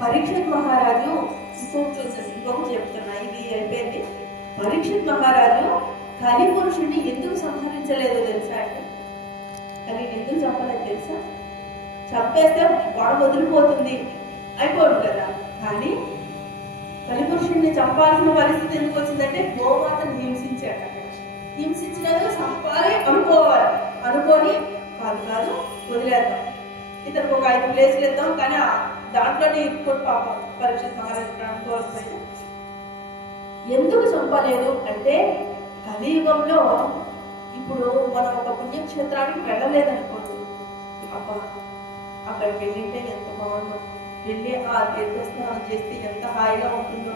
పరీక్షిత్ మహారాజు ఇంకొకటి చెప్తున్నా, ఇది అయిపోయింది. పరీక్షిత్ మహారాజు కలి పురుషుడిని ఎందుకు సంహరించలేదో తెలుసా అంటే, కలిని ఎందుకు చంపలేదు తెలుసా? చంపేస్తే వాడ వదిలిపోతుంది అయిపోదు కదా. కానీ కలి పురుషుడిని చంపాల్సిన పరిస్థితి ఎందుకు వచ్చిందంటే, గోమాతను హింసించాడు. హింసించినది చంపాలి అనుకొని కాదు వదిలేద్దాం, ఇతనికి ఒక 5 ప్లేసులు ఇద్దాం, కానీ దాంట్లోనే ఇప్పుడు పాపం పరీక్షిత్ మహారాజు ప్రాణం కోల్పోయాడు. ఎందుకు చంపలేదు అంటే, కలియుగంలో ఇప్పుడు మనం ఒక పుణ్యక్షేత్రానికి వెళ్ళలేదనుకోండి, అక్కడికి వెళ్ళింటే ఎంత బాగుందో, వెళ్ళి ఆ తీర్థస్నానం చేస్తే ఎంత హాయిగా ఉంటుందో,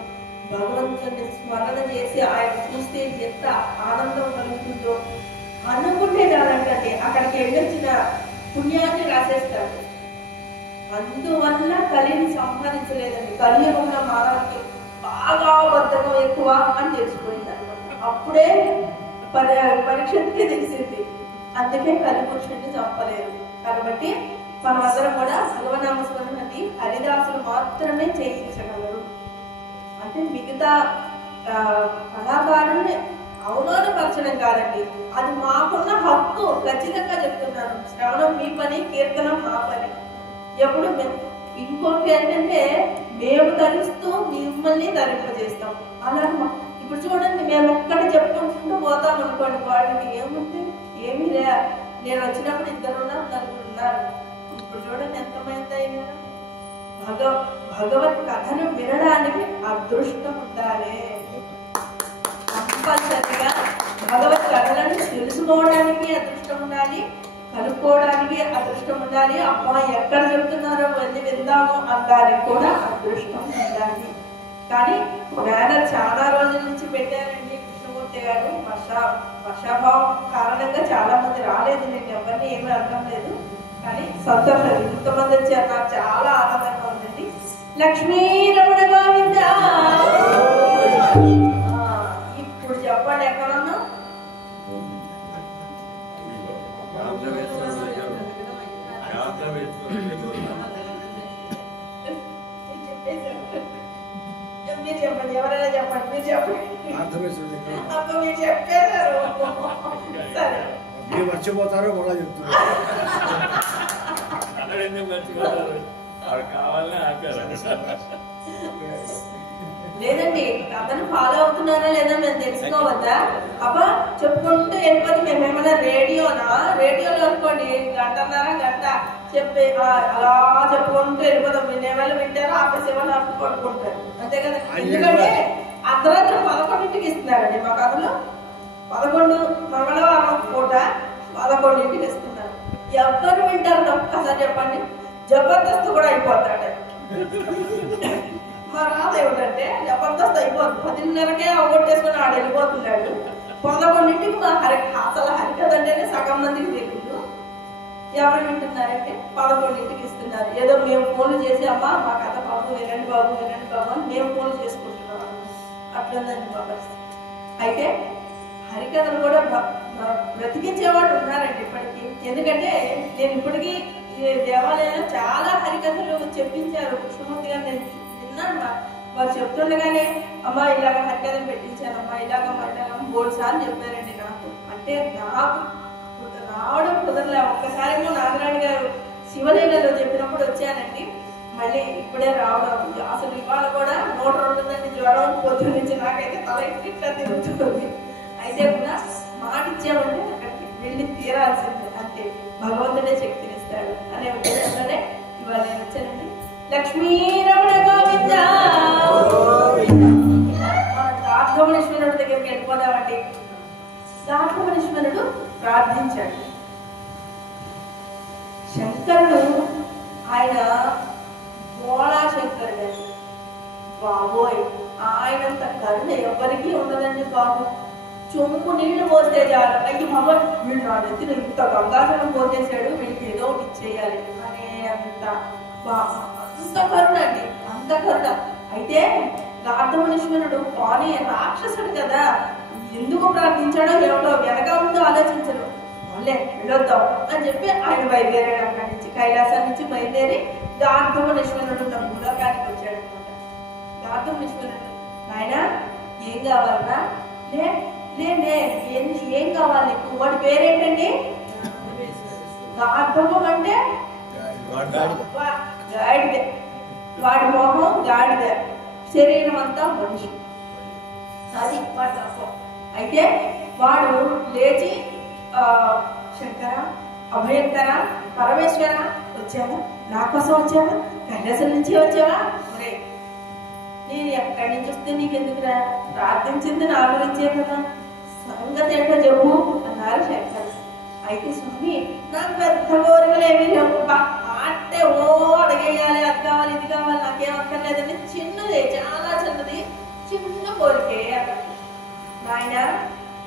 భగవంతుని స్మరణ చేసి ఆయన చూస్తే ఎంత ఆనందం కలుగుతుందో అనుకుంటే చాలంటే అక్కడికి వెళ్ళొచ్చిన పుణ్యాన్ని రాసేస్తాడు. అందువల్ల కలిని సంహరించలేదండి. కలియుగంలో మానవుడికి బాగా బద్ధకం ఎక్కువ అని తెలిసిపోయింది అనమాట. అప్పుడే పరీక్షకి తెలిసింది. అందుకే కలి పురుషుడిని చంపలేదు. కాబట్టి మనమందరం కూడా భగవన్నామస్మరణని హరిదాసులు మాత్రమే చేయించగలరు. అంటే మిగతా కళాకారుల్ని అవమానపరచడం కాదండి, అది మాకున్న హక్కు. ఖచ్చితంగా చెప్తున్నాను, శ్రవణం మీ పని, కీర్తనం మా పని. ఎప్పుడు ఇంకోటి ఏంటంటే, మేము తరిస్తూ మిమ్మల్ని తరింపజేస్తాం. అలా ఇప్పుడు చూడండి, మేము ఒక్కటి చెప్పుకుంటూ పోతాం అనుకోండి, వాళ్ళకి ఏముంది, ఏమీ లే. నేను వచ్చినప్పుడు 2 ఉన్నారు, 4 ఉన్నారు. ఇప్పుడు చూడండి ఎంతమంది అయినారు. భగవత్ కథను వినడానికి అదృష్టం ఉండాలి. కంపల్సరిగా భగవత్ కథలను తెలుసుకోవడానికి అదృష్టం ఉండాలి, కనుక్కోవడానికి అదృష్టం ఉండాలి. అబ్బా ఎక్కడ చెప్తున్నారో వెళ్ళి విందాము అనడానికి కూడా అదృష్టం ఉండాలి. కానీ బ్యానర్ చాలా రోజుల నుంచి పెట్టారండి కృష్ణమూర్తి గారు. వర్షాభావం కారణంగా చాలా మంది రాలేదు. నేను ఎవరిని ఏమీ అర్థం లేదు, కానీ సంతోషం ఇంతమంది వచ్చారు. నాకు చాలా ఆనందంగా ఉందండి. లక్ష్మీ రమణ గోవింద. ఇప్పుడు చెప్పండి ఎక్కడున్నా మీరు చెప్పండి, ఎవరైనా చెప్పండి, మీరు చెప్పండి. మీరు చెప్పేశారు, సరే మీరు మర్చిపోతారో మళ్ళా చెప్తున్నారు. లేదండి, కథను ఫాలో అవుతున్నారా లేదా మేము తెలుసుకోవద్దా? అబ్బా చెప్పుకుంటూ వెళ్ళిపోతే మేమేమైనా రేడియోలో అనుకోండి గంట చెప్పి అలా చెప్పుకుంటూ వెళ్ళిపోతాం. వినేవాళ్ళు వింటారు, ఆపేసేవాళ్ళు ఆపి పడుకుంటారు, అంతే కదా. ఎందుకంటే అర్ధరాత్రి 11ంటికి ఇస్తున్నారండి మా కథలో. 11 మంగళవారం పూట 11ంటికి ఇస్తున్నారు. ఎవ్వరు వింటారు ఒక్కసారి చెప్పండి. జబర్దస్త్ కూడా అయిపోతాడు. మా రాత ఏమిటంటే జబర్దస్త్ అయిపోతుంది. 10:30కే అవగొట్టేసుకుని ఆడు వెళ్ళిపోతున్నాడు. 11ంటికి మా అసలు హరికథ అంటేనే సగం మందికి తెలియదు. ఎవరు వింటున్నారంటే 11ంటికి ఇస్తున్నారు. ఏదో మేము ఫోన్లు చేసి అమ్మా మా కథ బాబు వినండి బాబు వినండి బాబు అని మేము ఫోన్లు చేసుకుంటున్నాం. అట్లుందండి మా పరిస్థితి. అయితే హరికథలు కూడా బ్రతికించేవాళ్ళు ఉన్నారండి ఇప్పటికీ. ఎందుకంటే నేను ఇప్పటికీ దేవాలయంలో చాలా హరికథలు చెప్పించారు కృష్ణమూర్తి గారు. నేను విన్నాను, వారు చెప్తుండగానే అమ్మా ఇలాగ హరికథలు పెట్టించానమ్మా, ఇలాగమ్మా ఇలాగమ్మ 3 సార్లు చెప్పారండి నాకు. అంటే నాకు రావడం కుదరలే. ఒక్కసారేమో నాగరాణి గారు శివలీలలో చెప్పినప్పుడు వచ్చానండి. మళ్ళీ ఇప్పుడే రావడం. అసలు ఇవాళ కూడా 102 జ్వరం పొద్దున్న నుంచి. నాకైతే తల ఇట్లా తిరుగుతుంది. అయితే కూడా మాట ఇచ్చామంటే అక్కడికి వెళ్ళి తీరాల్సింది, అంతే. భగవంతుడే శక్తినిస్తాడు అనే ఉద్దేశంలోనే ఇవాళ నేను వచ్చానండి. లక్ష్మీ రమణ గోవింద. గార్ధమణీశ్వరుడు దగ్గరికి వెళ్ళిపోదామండి. గార్ధమణీశ్వరుడు ప్రార్థించాడు. శంకరుడు ఆయన గోళా శంకరుడు అండి. బాబోయ్, ఆయనంత కరుణ ఎవరికి ఉండదండి బాబు. చొమ్ము నీళ్లు పోస్తే చాలు, అయ్యి బాబా వీళ్ళు నా నెత్తిన ఇంత గంగాజలం పోసేసాడు, వీళ్ళకి ఏదో ఒకటి ఇచ్చేయాలి అనే అంత కరుణ అండి, అంత కరుణ. అయితే గార్ధమణీశ్వరుడు పాని రాక్షసుడు కదా, ఎందుకు ప్రార్థించాడో ఏమిటో వెనక ముందు ఆలోచించడు. వాళ్ళే వెళ్ళొద్దాం అని చెప్పి ఆయన బయలుదేరాడు. అక్కడి నుంచి కైలాసం నుంచి బయలుదేరి గార్ధమణీశ్వరుడు ఉన్న భూలోకానికి వచ్చాడు అనమాట. గార్ధమణీశ్వరుడు, ఆయన ఏం కావాలన్నా ఏం కావాలి నీకు? వాడి పేరేంటండి? గార్ధమం అంటే గాడిదే. వాడి మోహం గాడిదే, శరీరం అంతా మనిషి. అది వాడి తత్వం. అయితే వాడు లేచి శంకర, అభయంకర, పరమేశ్వర వచ్చావా? నా కోసం వచ్చావా? కైలాసం నుంచి వచ్చావా? ఒరే నేను ఎక్కడి నుంచి వస్తే నీకెందుకురా? ప్రార్థించింది నా గురించే కదా, సంగతి ఏంటో చెప్పు అన్నారు శంకర్. అయితే స్వామి నాకు పెద్ద కోరికలు ఏమీ లేవు, అంటే ఓ అడిగేయాలి, అది కావాలి ఇది కావాలి, నాకేం అక్కర్లేదండి. చిన్నదే, చాలా చిన్నది, చిన్న కోరికే అన్నారు. నాయన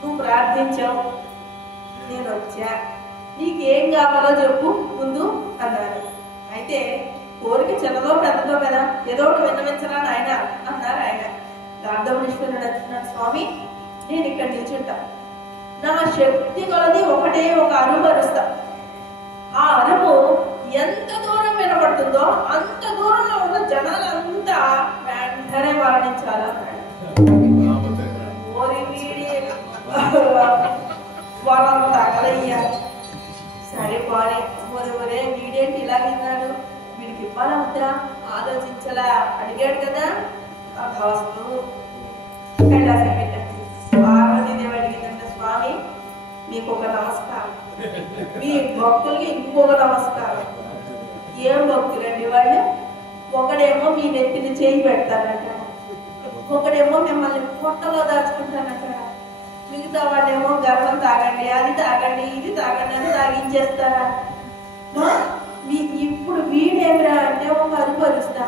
నువ్వు ప్రార్థించావు, నేను వచ్చా, నీకేం కావాలో చెప్పు ముందు అన్నారు. అయితే కోరిక చిన్నదో పెద్దదో కదా, ఏదో ఒకటి విన్నవించరా నాయన అన్నారు ఆయన. గార్ధమణీశ్వరుడు అంటున్నాడు, స్వామి నేను ఇక్కడ నిల్చుంటా, నా శక్తి కొలది ఒకటే ఒక అరుపు అరుస్తా. ఆ అరుపు ఎంత దూరం వినపడుతుందో అంత దూరంలో ఉన్న జనాలంతా వెంటనే మరణించాలన్నాడు. వరం తగలయ్యా. సరే పాడి ఒరే వీడేంటి ఇలా విన్నాడు, వీడికి ఇవ్వాలా వద్దా ఆలోచించలా, అడిగాడు కదా. వస్తూ కైలాసం పెట్టండి. పార్వతీదేవి అడిగిందంటే స్వామి మీకు ఒక నమస్కారం, మీ భక్తులకి ఇంకొక నమస్కారం. ఏం భక్తులండి వాళ్ళు? ఒకడేమో మీ నెత్తిని చేయి పెడతారంట, ఒకడేమో మిమ్మల్ని పొట్టలో దాచుకుంటానంటారా, మిగతా వాళ్ళేమో గర్భం తాగండి, అది తాగండి, ఇది తాగండి అని తాగించేస్తారా? ఇప్పుడు వీడేమిరా అంటే ఒక అరుపరుస్తా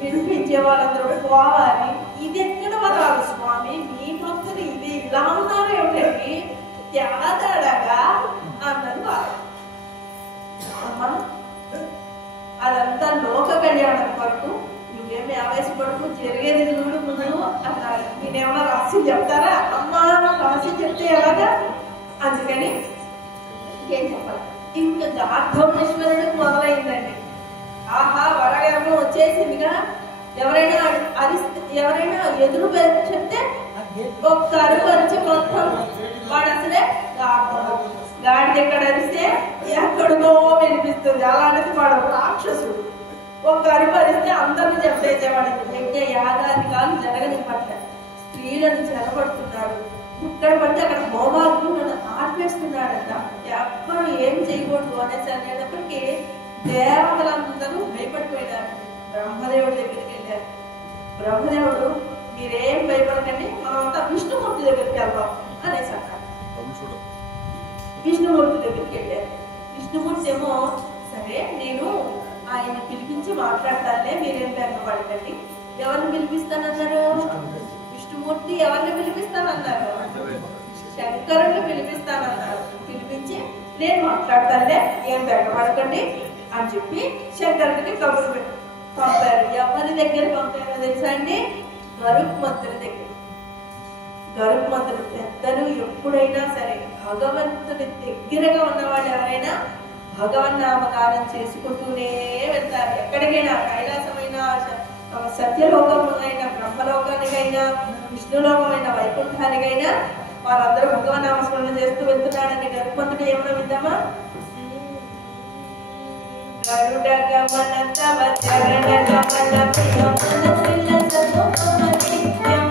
వినిపించే వాళ్ళందరూ పోవాలి. ఇది ఎక్కడ వరాలు స్వామి, మీ భక్తులు ఇది ఇలా ఉన్నారు ఏమిటండి, తేడాగా అన్నది వాళ్ళు. అమ్మా అదంతా లోక కళ్యాణం కొరకు, నువ్వేమి ఆవేశపడుతూ జరిగేది చూడు ముందు అన్నారు. నేనేమన్నా రహస్యం చెప్తారా? అమ్మా రహస్యం చెప్తే ఎలాగా? అందుకని ఇంకేం చెప్పాలి, ఇంకా గార్ధవనేశ్వరుడికి మొదలైందండి. ఆహా వరగర్భం వచ్చేసిందిగా, ఎవరైనా ఎవరైనా ఎదురు చెప్తే ఒక్క అరుపరిచి మొత్తం వాడు అసలే గాడి ఎక్కడ అరిస్తే ఎక్కడికో వినిపిస్తుంది. అలాంటిది వాడు రాక్షసుడు. ఒక్క అరుపరిస్తే అందరిని చెప్పేసేవాడు. యజ్ఞ యాగాధికాలు జరగని పట్ల స్త్రీలను చెరపడుతున్నాడు, ఇక్కడ పడితే అక్కడ హోమాగ్నులను ఆర్పేస్తున్నాడంట. ఎవ్వరు ఏం చేయకూడదు అనేసి అనేటప్పటికీ దేవతలందరూ భయపడిపోయినారు. బ్రహ్మదేవుడి దగ్గరికి వెళ్ళారు. బ్రహ్మదేవుడు మీరేం భయపడకండి, మనమంతా విష్ణుమూర్తి దగ్గరికి వెళ్దాం అనేసి అన్నారు. విష్ణుమూర్తి దగ్గరికి వెళ్ళారు. విష్ణుమూర్తి ఏమో సరే నేను ఆయన పిలిపించి మాట్లాడతానులే, మీరేం బెంగపడకండి. ఎవరిని పిలిపిస్తానన్నారు? విష్ణుమూర్తి ఎవరిని పిలిపిస్తానన్నారు? శంకరుని పిలిపిస్తానన్నారు. పిలిపించి నేను మాట్లాడతానులే, ఏం బెంగపడకండి అని చెప్పి శంకరుడికి కబురు పంపారు. ఎవరి దగ్గర పంపారో తెలుసా అండి? గరుత్మంతుడి దగ్గర. గరుత్మంతుడు పెద్దలు ఎప్పుడైనా సరే భగవంతుడి దగ్గరగా ఉన్నవాళ్ళు ఎవరైనా భగవన్ నామకారం చేసుకుంటూనే వెళ్తారు. ఎక్కడికైనా కైలాసమైనా, సత్యలోకమైనా, బ్రహ్మలోకానికైనా, విష్ణులోకమైన వైకుంఠానికైనా వాళ్ళందరూ భగవన్ నామస్మరణ చేస్తూ వెళ్తున్నాడని గరుత్మంతుడు ఏమన్నా విద్దామా? గరుడ గమన తవ చరణ కమల ప్రియమనసిల సతోమనిత్యం.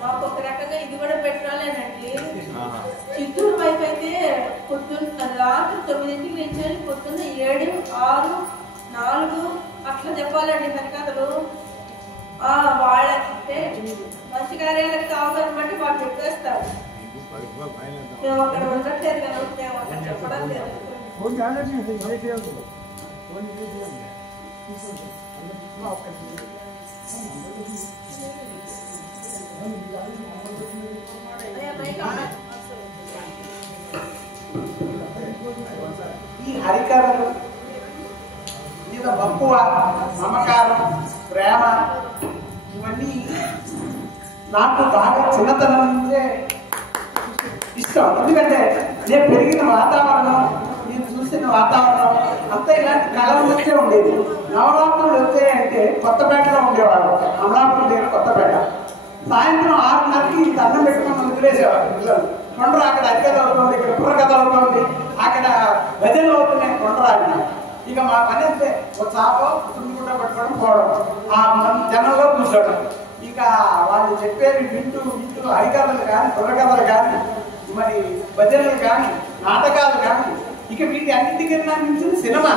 మాకు ఒక రకంగా ఇది కూడా పెట్రోలేనండి. చిత్తూరు వైపు అయితే పొద్దున్న రాత్రి 9ంటికి నుంచి పొద్దున్న 7, 6, 4 అట్లా చెప్పాలండి హరికథలు. వాళ్ళంటే మంచి కార్యాలకు కావాలని బట్టి వాళ్ళు చెప్పేస్తారు. మేము అక్కడ ఉండట్లేదు కదా, మేము అక్కడ చెప్పడం లేదు. ఈ హరికథలు మీద మక్కువ, మమకారం, ప్రేమ ఇవన్నీ నాకు బాగా చిన్నతనం నుంచే ఇష్టం. ఎందుకంటే నేను పెరిగిన వాతావరణం, నేను చూసిన వాతావరణం అంతా ఇలాంటి కళలు వచ్చే ఉండేది. నవరాత్రులు వచ్చాయంటే కొత్తపేటలో ఉండేవాడు, అమలాపురం దగ్గర కొత్తపేట. సాయంత్రం 6:30కి దండం పెట్టుకుని వదిలేసేవాడు పిల్లలు. కొండరా అక్కడ హరికథ అవుతుంది, ఇక్కడ బుర్రకథ అవుతుంది, అక్కడ భజనలు అవుతున్నాయి కొండరా. ఇక మా పని అంటే ఒక చాప తుమ్ముకుంటా పట్టుకోవడం, పోవడం, ఆ జనంలో కూర్చోవడం. ఇక వాళ్ళు చెప్పేవి వింటూ వింటూ హరికథలు కానీ, బుర్రకథలు కానీ, మరి భజనలు కానీ, నాటకాలు కానీ, ఇక వీటి అన్నింటికన్నా మించిన సినిమా.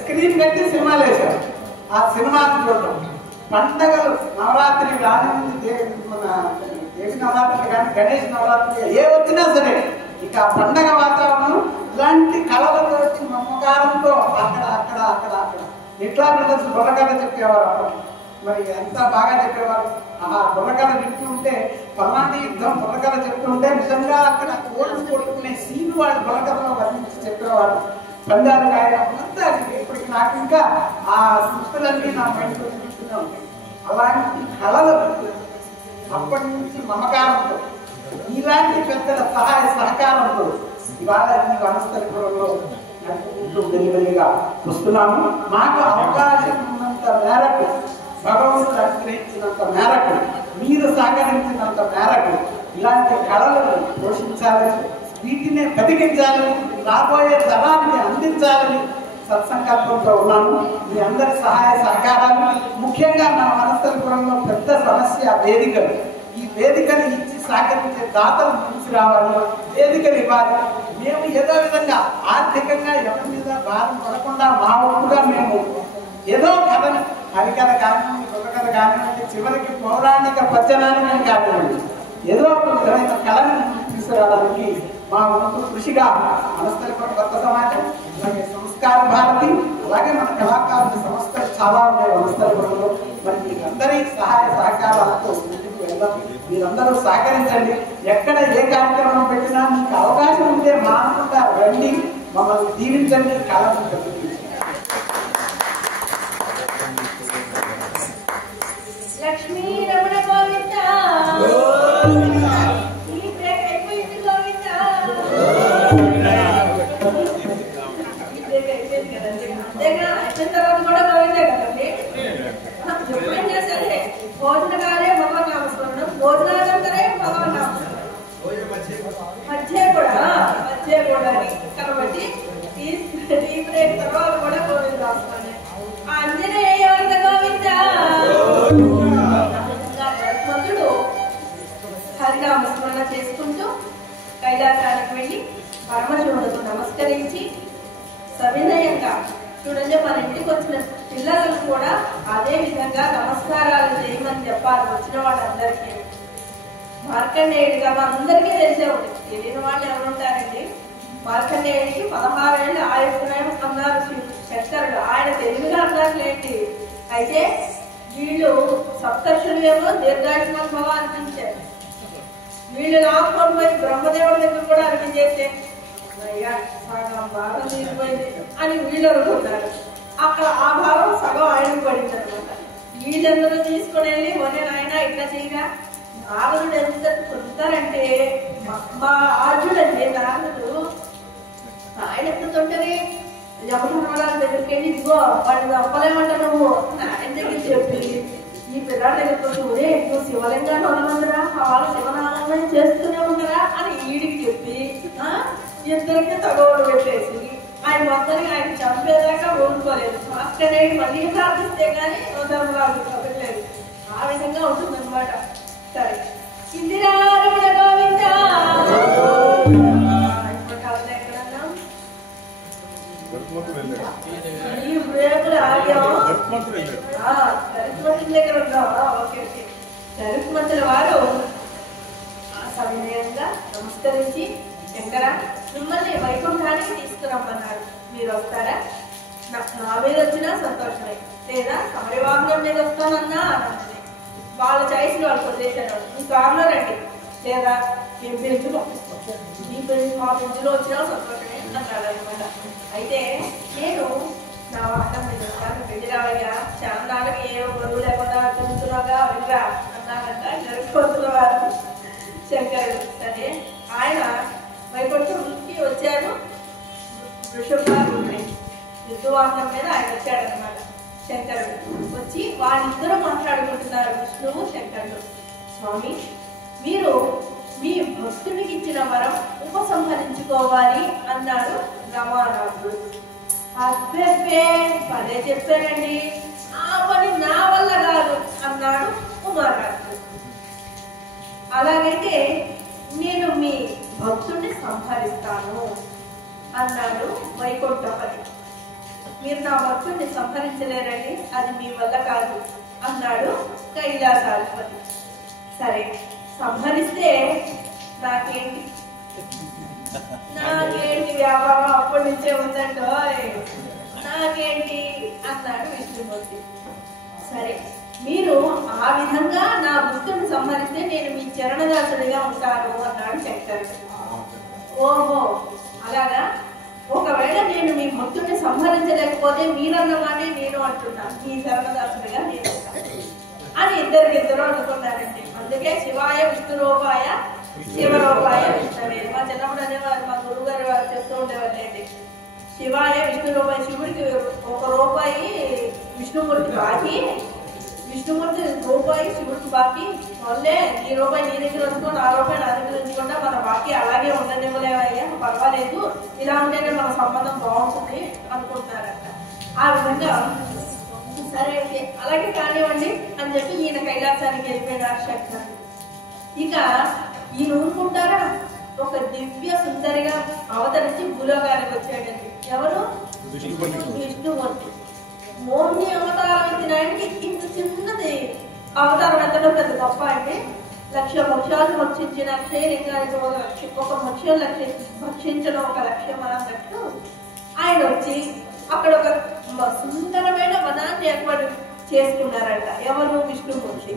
స్క్రీన్ కట్టి సినిమాలు వేశారు. ఆ సినిమాలు చూడటం, పండగలు, నవరాత్రి కానివ్వండి, మన దేవి నవరాత్రులు కానీ, గణేష్ నవరాత్రులు ఏ వచ్చినా సరే ఇక పండగ వాతావరణం ఇలాంటి కళలతో నమ్మకారంతో అక్కడ అక్కడ అక్కడ అక్కడ ఇట్లా బ్రదర్స్ బుర్రకథ చెప్పేవారు. అప్పుడు మరి ఎంత బాగా చెప్పేవారు. ఆ బుర్రకథ వింటూ ఉంటే, పల్నాటి యుద్ధం బుర్రకథ చెప్తుంటే నిజంగా అక్కడ కోళ్ళు కొట్టుకునే సీన్ వాళ్ళు బుర్రకథలో వర్ణించి చెప్పేవారు. పందాలు అంతా ఇప్పటికి నాకు ఇంకా ఆ దృష్టిలన్నీ నా మైండ్లో చూస్తూనే ఉంటాయి. అలాంటి కళలు అప్పటి నుంచి మమకారంతో, ఇలాంటి పెద్దల సహాయ సహకారంతో ఇవాళ ఈ వనస్థలిపురంలో నడుపుకుంటూ మెల్లిమెల్లిగా వస్తున్నాము. మాకు అవకాశం ఉన్నంత మేరకు, భగవంతుడు అనుగ్రహించినంత మేరకు, మీరు సహకరించినంత మేరకు ఇలాంటి కళలను పోషించాలని, వీటినే బతికించాలని, రాబోయే తరానికి అందించాలని సత్సంకల్పంతో ఉన్నాను. మీ అందరి సహాయ సహకారాలు, ముఖ్యంగా మన వనస్థలిపురంలో పెద్ద సమస్య వేదికలు. ఈ వేదికలు ఇచ్చి సహకరించే దాతలు ముందుకు రావాలి, వేదికలు ఇవ్వాలి. మేము ఏదో విధంగా ఆర్థికంగా ఎవరి మీద భారం పడకుండా మా వంతుగా మేము ఏదో కథను, హరికథ కానివ్వండి, బుర్రకథ కానివ్వండి, చివరికి పౌరాణిక పద్యనాన్ని కానివ్వండి, ఏదో ఒక విధమైన కళను తీసుకురావడానికి మా వంతు కృషిగా వనస్థలిపురం కొత్త సమాజం, అలాగే సంస్కార భారతి, అలాగే మన కళాకారుల సంస్థలు చాలా ఉన్నాయి వనస్థలిపురంలో. మరి మీరందరి సహాయ సహకారాలతో ముందుకు వెళ్దాం. మీరందరూ సహకరించండి. ఎక్కడ ఏ కార్యక్రమం పెట్టినా మీకు అవకాశం ఉంటే మానకుండా రండి, మమ్మల్ని దీవించండి, కళను ప్రతినిధించండి. లక్ష్మీ రమణ గోవింద, ఈ బ్రేక్ అయిపోయింది గోవింద, ఈ బ్రేక్ అయిపోయింది కదండి. అంతేగా అయిపోయిన తర్వాత కూడా గోవిందే కదండి. ఎప్పుడైనా సరే భోజనకాలే భగవన్ నామస్మరణం, భోజనానంతరే భగవన్ నామస్మరణం, మధ్య కూడా కాబట్టి ఈ బ్రేక్ తర్వాత కూడా గోవింద రాసుకోండి. ఆంజనేయ గోవింద. భగవంతుడు హరినామస్మరణ చేసుకుంటూ కైలాసానికి వెళ్ళి పరమశివుడికి నమస్కరించి సవినయంగా, చూడండి మన ఇంటికి వచ్చిన పిల్లలకు కూడా అదే విధంగా నమస్కారాలు చేయమని చెప్పాలి వచ్చిన వాళ్ళందరికీ. మార్కండేయుడి కథ అందరికీ తెలిసే ఉంటుంది, తెలియని వాళ్ళు ఎవరుంటారండి. మార్కండేయుడికి 16 ఏళ్ళు ఆయుష్యం అన్నారు శంకరుడు. ఆయన తెలివిగా అన్నారులేంటి. అయితే వీళ్ళు సప్తర్షులు ఏమో దీర్ఘాయుష్మవ అనిపించారు. వీళ్ళు లాక్కొని పోయి బ్రహ్మదేవుడి దగ్గర కూడా అనిపించేస్తే అయ్యా సగం భారం తీరిపోయింది అని వీళ్ళు అనుకుంటారు. అక్కడ ఆ భావం సగం ఆయనకు పడింది అనమాట. వీళ్ళందరూ తీసుకుని వెళ్ళి ఒరే నాయన ఇట్లా చేయగా, నారదుడు ఎంత తొందరంటే మా ఆర్జునండి నారదుడు, ఆయన ఎంత తొందరే యమధర్మరాజు దగ్గరికి వెళ్ళి ఇదిగో వాడిని అప్పలేమంట నువ్వు ఆయన దగ్గర చెప్పి ఈ పిల్లాడి దగ్గరకు వచ్చి నువ్వు శివలింగాన్ని ఉండమందరా, వాళ్ళు శివనామాన్ని చేస్తూనే ఉండరా అని ఈడికి చెప్పి ఇద్దరికి తగవడు పెట్టేసి ఆయన మొత్తానికి ఆయన చంపేదాకా ఊరుకోలేదు. మార్కండేయుడు మళ్ళీ ప్రార్థిస్తే కానీ ధర్మరాజు పెట్టలేదు. ఆ విధంగా ఉంటుంది అనమాట. సరే, ఇందిరారమణ గోవింద. ఎక్కడన్నా ఈ బ్రేకులు ఆగాము, దగ్గర ఉన్నావా? సవినయంగా నమస్కరించి, శంకర, మిమ్మల్ని వైకుంఠానికి తీసుకురమ్మన్నారు, మీరు వస్తారా? నా మీద వచ్చినా సంతోషమే, లేదా సమరి వాహనం మీద వస్తానన్నా ఆనందమే. వాళ్ళ చాయిస్ వాళ్ళకి వదిలేశాను. మీ కారులో రండి, లేదా మేము పెంచులో మా పెంచులో వచ్చినా సంతోషమే అన్నాడు అనమాట. అయితే నేను నా వాహనం మీద వస్తాను, పెళ్లి రావయ్యా, చాందాలకి ఏ బరువు లేకుండా చూస్తున్నాగా వెళ్ళరా అన్నాడంట జరిగిపోతున్నవారు శంకరుడు. సరే, ఆయన వైకుంఠంకి వచ్చారు. వృషభారుడి ఋతువాహనం మీద ఆయన వచ్చాడనమాట శంకరుడు. వచ్చి వాళ్ళిద్దరూ మాట్లాడుకుంటున్నారు, విష్ణువు శంకరుడు. స్వామి, మీరు మీ భక్తునికి ఇచ్చిన వరం ఉపసంహరించుకోవాలి అన్నాడు రమానాథుడు. అబ్బే పదే చెప్పానండి, ఆ పని నా వల్ల కాదు అన్నాడు ఉమానాథుడు. అలాగైతే నేను మీ భక్తుడిని సంహరిస్తాను అన్నాడు వైకుంఠపతి. మీరు నా భక్తుడిని సంహరించలేరండి, అది మీ వల్ల కాదు అన్నాడు కైలాసాధిపతి. సరే, సంహరిస్తే నాకేంటి వ్యాపారం అప్పటి నుంచే ఉందంటో, నాకేంటి అన్నాడు విష్ణుమూర్తి. సరే, మీరు ఆ విధంగా నా భక్తుడిని సంహరిస్తే నేను మీ చరణదాసుడిగా ఉంటాను అన్నాడు శంకరుడు. ఓహో, అలాగా? ఒకవేళ నేను మీ భక్తుడిని సంహరించలేకపోతే మీరన్నమానే నేను అంటున్నా, మీ చరణదాసుడిగా నేను అని ఇద్దరు అనుకున్నారండి. అందుకే శివాయ విష్ణు రూపాయ శివరూపాయ విష్ణువే. మా చిన్నప్పుడు అనేవారు, మా గురువు గారు చెప్తూ ఉండేవారు అండి, శివాయ విష్ణు రూపాయ, శివుడికి ఒక రూపాయి విష్ణుమూర్తి బాకి, విష్ణుమూర్తి రూపాయి శివుడికి బాకి, వల్లే ఈ రూపాయి నీ దగ్గర ఉంచుకో, నా రూపాయి నా దగ్గర ఉంచుకుంటా, మన బాకి అలాగే ఉండనివ్వలేవయ్యా, పర్వాలేదు, ఇలా ఉంటేనే మన సంబంధం బాగుంటుంది అనుకుంటున్నారంట. ఆ విధంగా సరే అయితే అలాగే కానివ్వండి అని చెప్పి ఈయన కైలాసానికి వెళ్ళిపోయినారు శంకరుడు. ఇక ఈయన ఊరుకుంటారా, ఒక దివ్య సుందరిగా అవతరించి భూలోకానికి వచ్చాడండి. ఎవరు? విష్ణుమూర్తి. మోహిని అవతారం ఎత్తిన ఆయనకి ఇంత చిన్నది అవతారం ఎత్తడం పెద్ద గొప్ప అంటే, 1,00,000 భక్ష్యాలు భక్షించిన శ్రీలింగానికి ఒక భక్ష్యం భక్షించడం ఒక లక్ష్యం అన్నట్టు ఆయన వచ్చి అక్కడ ఒక సుందరమైన వనాన్ని ఏర్పాటు చేసుకున్నారంట. ఎవరు? విష్ణుమూర్తి.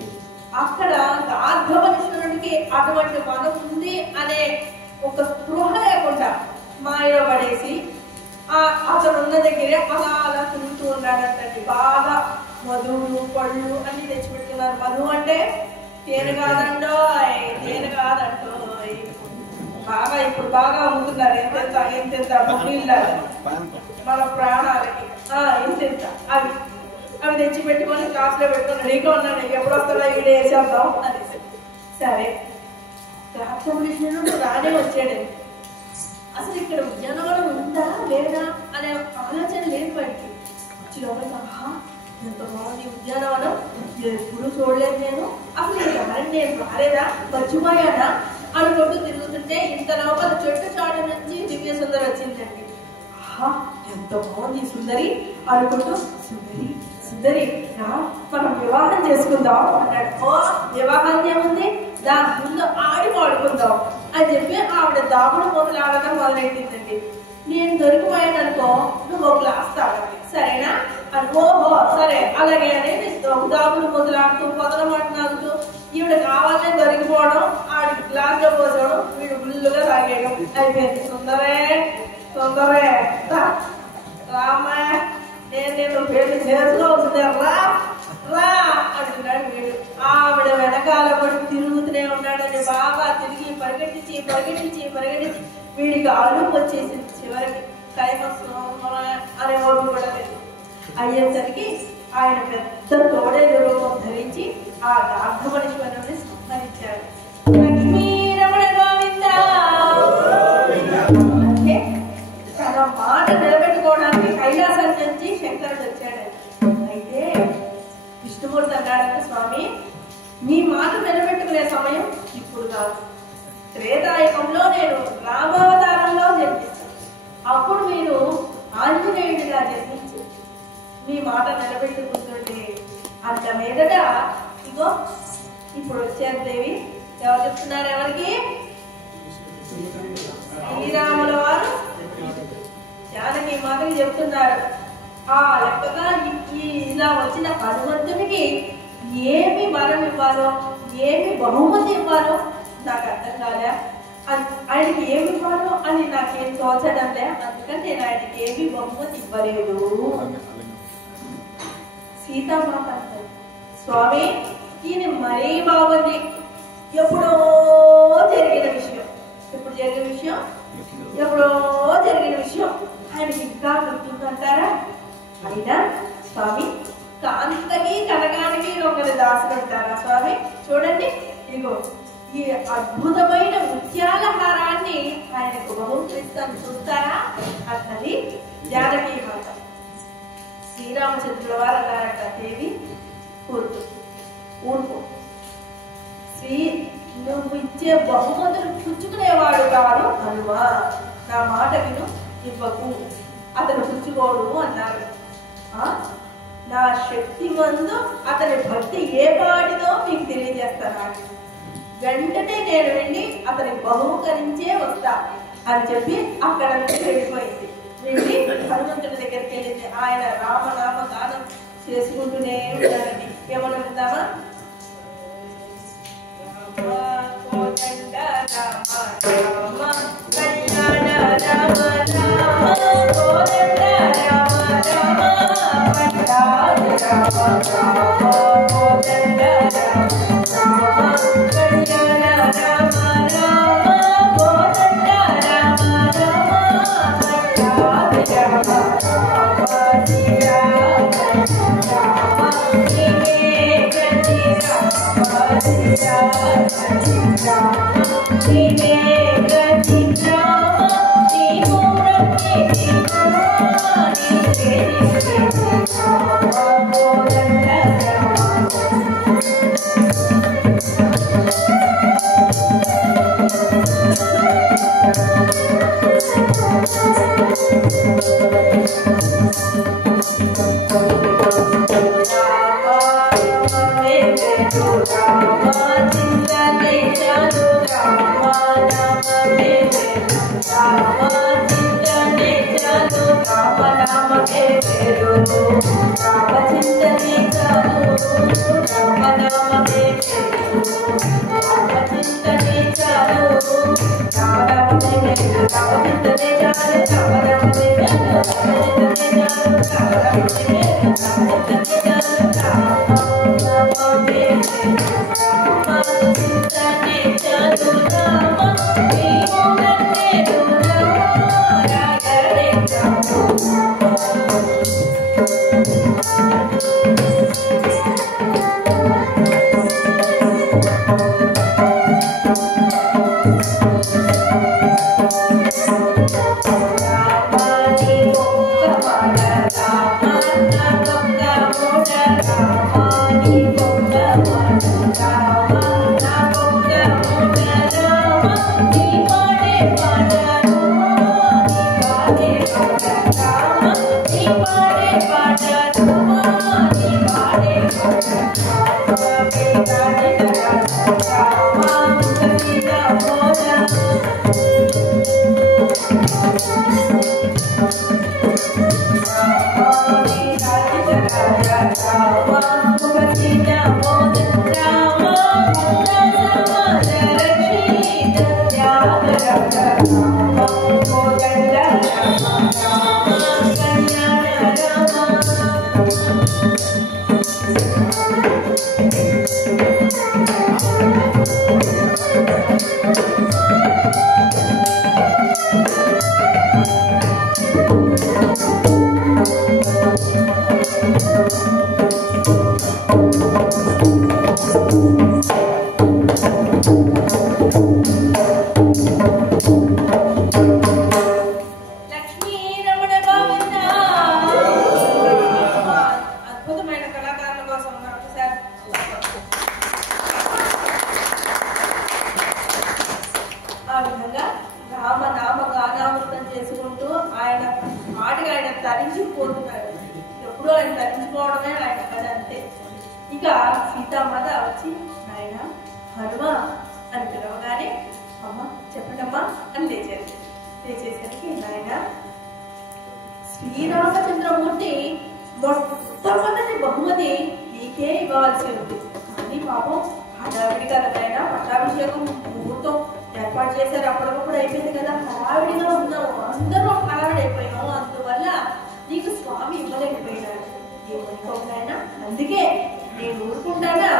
అక్కడ గార్ధవనేశ్వరుడికి అటువంటి వనం ఉంది అనే ఒక స్పృహ లేకుండా మాయలో పడేసి అతను ఉన్న దగ్గరే అలా తిరుగుతూ ఉన్నాడంటండి. బాగా మధువులు పళ్ళు అన్ని తెచ్చిపెట్టుకున్నారు. మధు అంటే తేనె కాదండో, తేనె కాదంటో, బాగా ఇప్పుడు బాగా అమ్ముతున్నారు. ఎంతెంత నీళ్ళ మన ప్రాణాలకి ఇంత అవి తెచ్చి పెట్టుకొని క్లాస్లో పెట్టుకొని రెడీగా ఉన్నాడు, ఎప్పుడు వస్తాడో ఈడ వేసేద్దాం అనేసి. సరే, గార్ధవనేశ్వరుడు రానే వచ్చాడు. అసలు ఇక్కడ ఉద్యానవనం ఉందా లేదా అనే ఆలోచన లేదు వాడికి. వచ్చి లోపలికి, ఎంత బాగుంది ఉద్యానవనం, ఎప్పుడు చూడలేదు నేను, అసలు ఎవరైనా నేను రాలేదా, మర్చిపోయానా అనుకుంటూ తిరుగుతుంటే ఇంత లోపల చెట్టు చాటు నుంచి దివ్య సుందరి వచ్చిందండి. ఎంత బాగుంది సుందరి అనుకుంటూ, సుందరి సుందరి రా మనం వివాహం చేసుకుందాం అన్నాడు. వివాహం ఏముంది, దాని ముందు ఆడి పాడుకుందాం అని చెప్పి ఆవిడ దాగుడు మూతలు ఆడటం మొదలెట్టిందండి. నేను దొరికిపోయాను అనుకో, నువ్వు ఒక గ్లాస్ తాగాలి, సరేనా అని. ఓహో సరే అలాగే అనేది దాగుడు మూతలు ఆడుతూ పొదల మాట నాగుతూ ఈవిడ కావాలనే దొరికిపోవడం, ఆడి గ్లాస్ లో పోసడం, వీడు గుళ్ళుగా తాగేయడం అయిపోయింది. సుందరే సుందరే రామా, నేను పెళ్లి చేసుకోవాల్సిందే, రా అంటున్నాడు వీడు. ఆవిడ వెనకాల పడి తిరుగుతూనే ఉన్నాడని బాగా తిరిగి పరిగెట్టించి వీడికి అలుపు వచ్చేసింది. చివరికి అనే ఓటు కూడా లేదు. అయ్యేసరికి ఆయన పెద్ద తోడేలు రూపం ధరించి ఆ గార్ధవనేశ్వరుని సంహరించాడు. లక్ష్మీ రమణ గోవింద అంటే తన మాట నిలబెట్టుకోవడానికి కైలాసం నుంచి శంకరుడు వచ్చాడు. అయితే విష్ణుమూర్తి అన్నాడంటే, స్వామి మీ మాట నిలబెట్టుకునే సమయం ఇప్పుడు కాదు, త్రేతాయుగంలో నేను రామావతారంలో జన్మిస్తాను, అప్పుడు మీరు ఆంజనేయుడిగా జన్మించి మీ మాట నిలబెట్టుకుంటుండే అంత మీదట ఇగో ఇప్పుడు వచ్చారు దేవి, ఎవరు చెప్తున్నారు? ఎవరికి? శ్రీరాముల వారు జానకి మాతకి చెప్తున్నారు. ఆ లెక్కగా ఇలా వచ్చిన హనుమంతునికి ఏమి వరం ఇవ్వాలో, ఏమి బహుమతి ఇవ్వాలో నాకు అర్థం కాలే. ఆయనకి ఏమి ఇవ్వాలో అని నాకేం తోచడంలే. అందుకని నేను ఆయనకి ఏమి బహుమతి ఇవ్వలేదు. సీతామాత అంటారు, స్వామి ఈయన మరీ బాగుంది. ఎప్పుడో జరిగిన విషయం, ఎప్పుడు జరిగిన విషయం, ఎప్పుడో జరిగిన విషయం ఆయనకి ఇంకా గుర్తుందంటారా? అయినా స్వామి కాంతకి కనకానికి ఒకరి దాసులు ఉంటారా స్వామి? చూడండి, ఇదిగో ఈ అద్భుతమైన ముత్యాల హారాన్ని ఆయనకు బహుకరిస్తాను, చూస్తారా అన్నది జానకి మాత. శ్రీరామచంద్రుల వారు అన్నారట, దేవి ఊరుకో, నువ్వు ఇచ్చే బహుమతులు పుచ్చుకునేవాడు కాదు హనుమా, నా మాట విను, ఇవ్వకు, అతను పుచ్చుకోడు అన్నారు. నా శక్తి మందు అతని భక్తి ఏ పాటిదో మీకు తెలియజేస్తాను. వెంటనే నేను వెళ్ళి అతనికి బహుకరించే వస్తా అని చెప్పి అక్కడ నుంచి వెళ్ళిపోయింది. వెళ్ళి హనుమంతుడి దగ్గరికి వెళ్ళింది. ఆయన రామనామ గానం చేసుకుంటూనే ఉంటారండి. ఏమన్నా ఉందామా? చేసేసరికి నాయన శ్రీరామచంద్రమూర్తి మొట్టమొదటి బహుమతి నీకే ఇవ్వవలసి ఉంది. కానీ పాపం హడావిడి కదా నాయన, పట్టాభిషేకం ముహూర్తం ఏర్పాటు చేశారు, అప్పటికప్పుడు అయిపోయింది కదా, హడావిడిగా ఉన్నాము, అందరూ హడావిడి అయిపోయినాము, అందువల్ల నీకు స్వామి ఇవ్వలేకపోయినాడు. ఏమనుకోనాయన, అందుకే నేను ఊరుకుంటానా,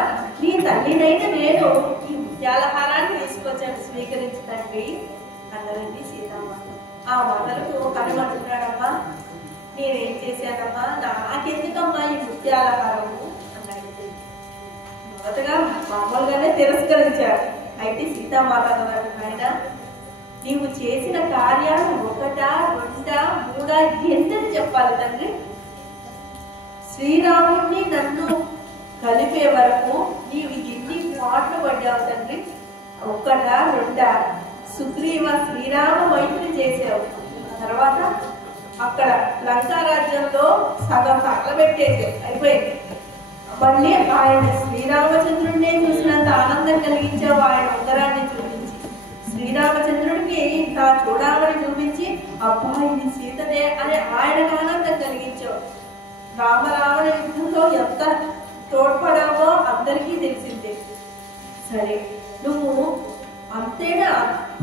నీ తల్లినైనా నేను ఈ ముత్యాలహారాన్ని తీసుకొచ్చాను, స్వీకరించడానికి అన్నదండి సీతమ్మ. ఆ మాటలకు హనుమంటున్నాడమ్మా, నేనేం చేశానమ్మా, నాకెందుకమ్మా ఈ ముత్యాలహారము అన్నాడు. మొదటగా మామూలుగానే తిరస్కరించాడు. అయితే సీతామాత అన్నాడు, నాయన నీవు చేసిన కార్యాలు 1, 2, 3 ఎంతని చెప్పాలి తండ్రి? శ్రీరాముడిని నన్ను కలిపే వరకు నీవు ఎన్ని పాటలు పడ్డావు తండ్రి? 1, 2 సుగ్రీవ శ్రీరామ మైత్రి చేసావు. తర్వాత అక్కడ లంకారాజ్యంలో సగం తగలబెట్టేసావు, అయిపోయింది. మళ్ళీ ఆయన శ్రీరామచంద్రుడినే చూసినంత ఆనందం కలిగించావు, ఆయన ఉంగరాన్ని చూపించి శ్రీరామచంద్రుడికి నా చూడాలని చూపించి అబ్బా ఇది సీతనే అని ఆయనకు ఆనందం కలిగించావు. రామరావణ యుద్ధంలో ఎంత తోడ్పడావో అందరికీ తెలిసిందే. సరే, నువ్వు అంతేనా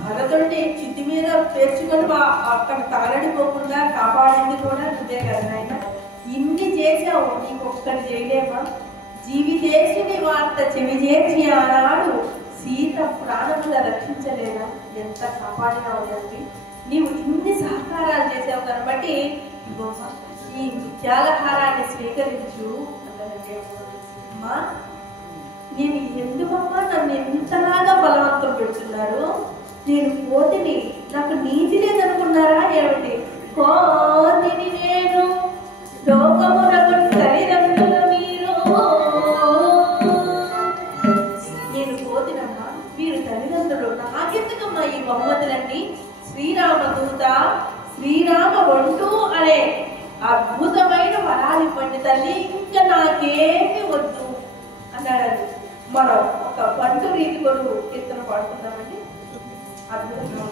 భరతుడిని చితి మీద పేర్చుకొని అక్కడ తగలడిపోకుండా కాపాడింది కూడా నువ్వే కదా నాయన. ఇన్ని చేసావు, నీకు ఒక్కటి చేయలేమా? జీవితేశుని వార్త చెవిచేర్చి ఆనాడు సీత ప్రాణముల రక్షించలేదా? ఎంత కాపాడినావు తండ్రి, నీవు ఇన్ని సహకారాలు చేసావు కాబట్టి ఈ ముత్యాలహారాన్ని స్వీకరించు అన్నదంటే అమ్మా, నేను ఎందుకమ్మా నన్ను ఎంతలాగా బలవంతం పెడుతున్నారు? నేను కోతిని, నాకు నీతి లేదనుకున్నారా ఏమిటి? కోతిని నేను లోకములకు తల్లిదండ్రుల మీరు, నేను కోతినమ్మా, మీరు తల్లిదండ్రులు, నాకెందుకమ్మా ఈ బహుమతులన్నీ? శ్రీరామదూత, శ్రీరామ వంటూ అనే అద్భుతమైన వరాలు ఇవ్వండి తల్లి, ఇంకా నాకేమి వద్దు అన్నాడు. మనం ఒక పంటు రీతి కొడు కీర్తన పాడుతున్నామండి, అద్భుతంగా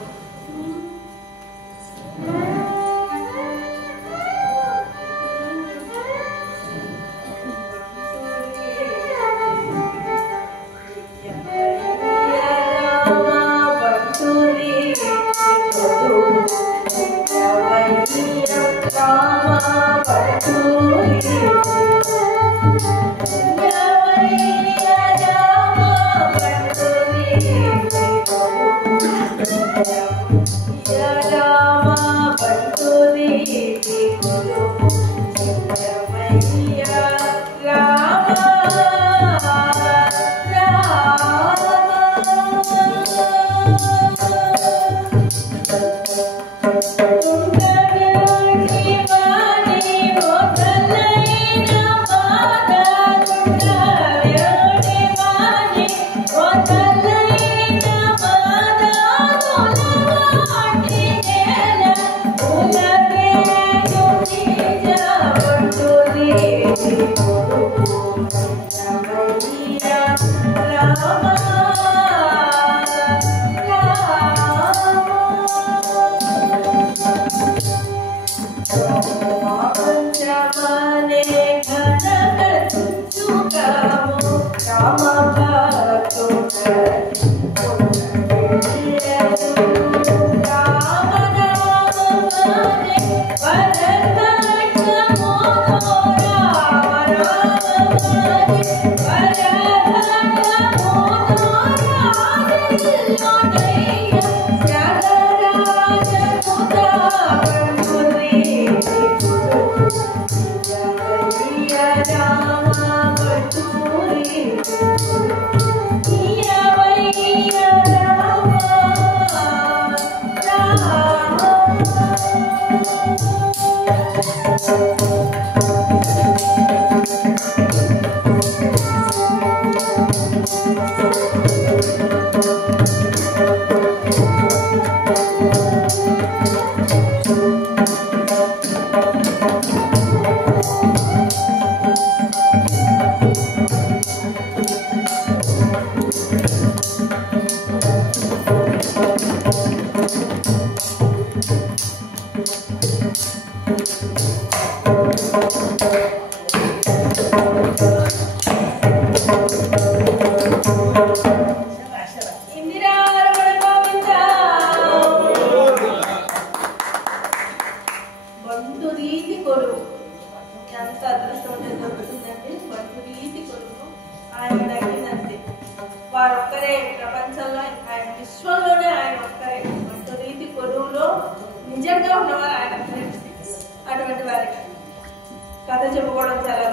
చెప్పుకోవడం చాలా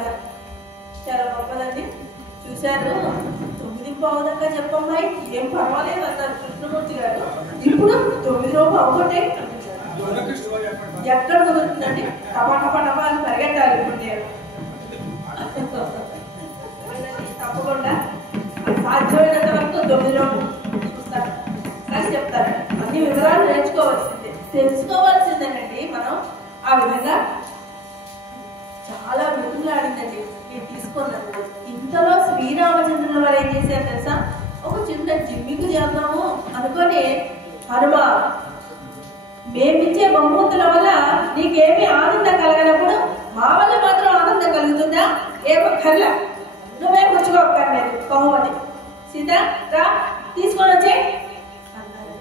చాలా గొప్పదండి. చూశారు 9:15 దాకా చెప్పమ్మాయి ఏం పర్వాలేదు అన్నారు కృష్ణమూర్తి గారు. ఇప్పుడు 9:15 ఎక్కడ కుదురుతుందండి? టపా అని పరిగెట్టాలి. ఇప్పుడు నేను తప్పకుండా సాధ్యమైనంత వరకు 9 చూస్తాను అని చెప్తారు. అన్ని వివరాలు నేర్చుకోవాల్సిందే, తెలుసుకోవాల్సిందేనండి. మనం ఆ విధంగా చాలా వెతులాడిందండి నేను తీసుకున్నాను. ఇంతలో శ్రీరామచంద్రుల వారు ఏం చేశారు తెలుసా? ఒక చిన్న జిమ్మికు చేద్దాము అనుకొని, హనుమ మేమిచ్చే బహుమతుల వల్ల నీకేమి ఆనందం కలగనప్పుడు మా వల్ల మాత్రం ఆనందం కలుగుతుందా? ఏమక్కర్లా, నువ్వే పుచ్చుకోక్కర్లేదు బహుమతి. సీత రా తీసుకొని వచ్చే అన్నారు.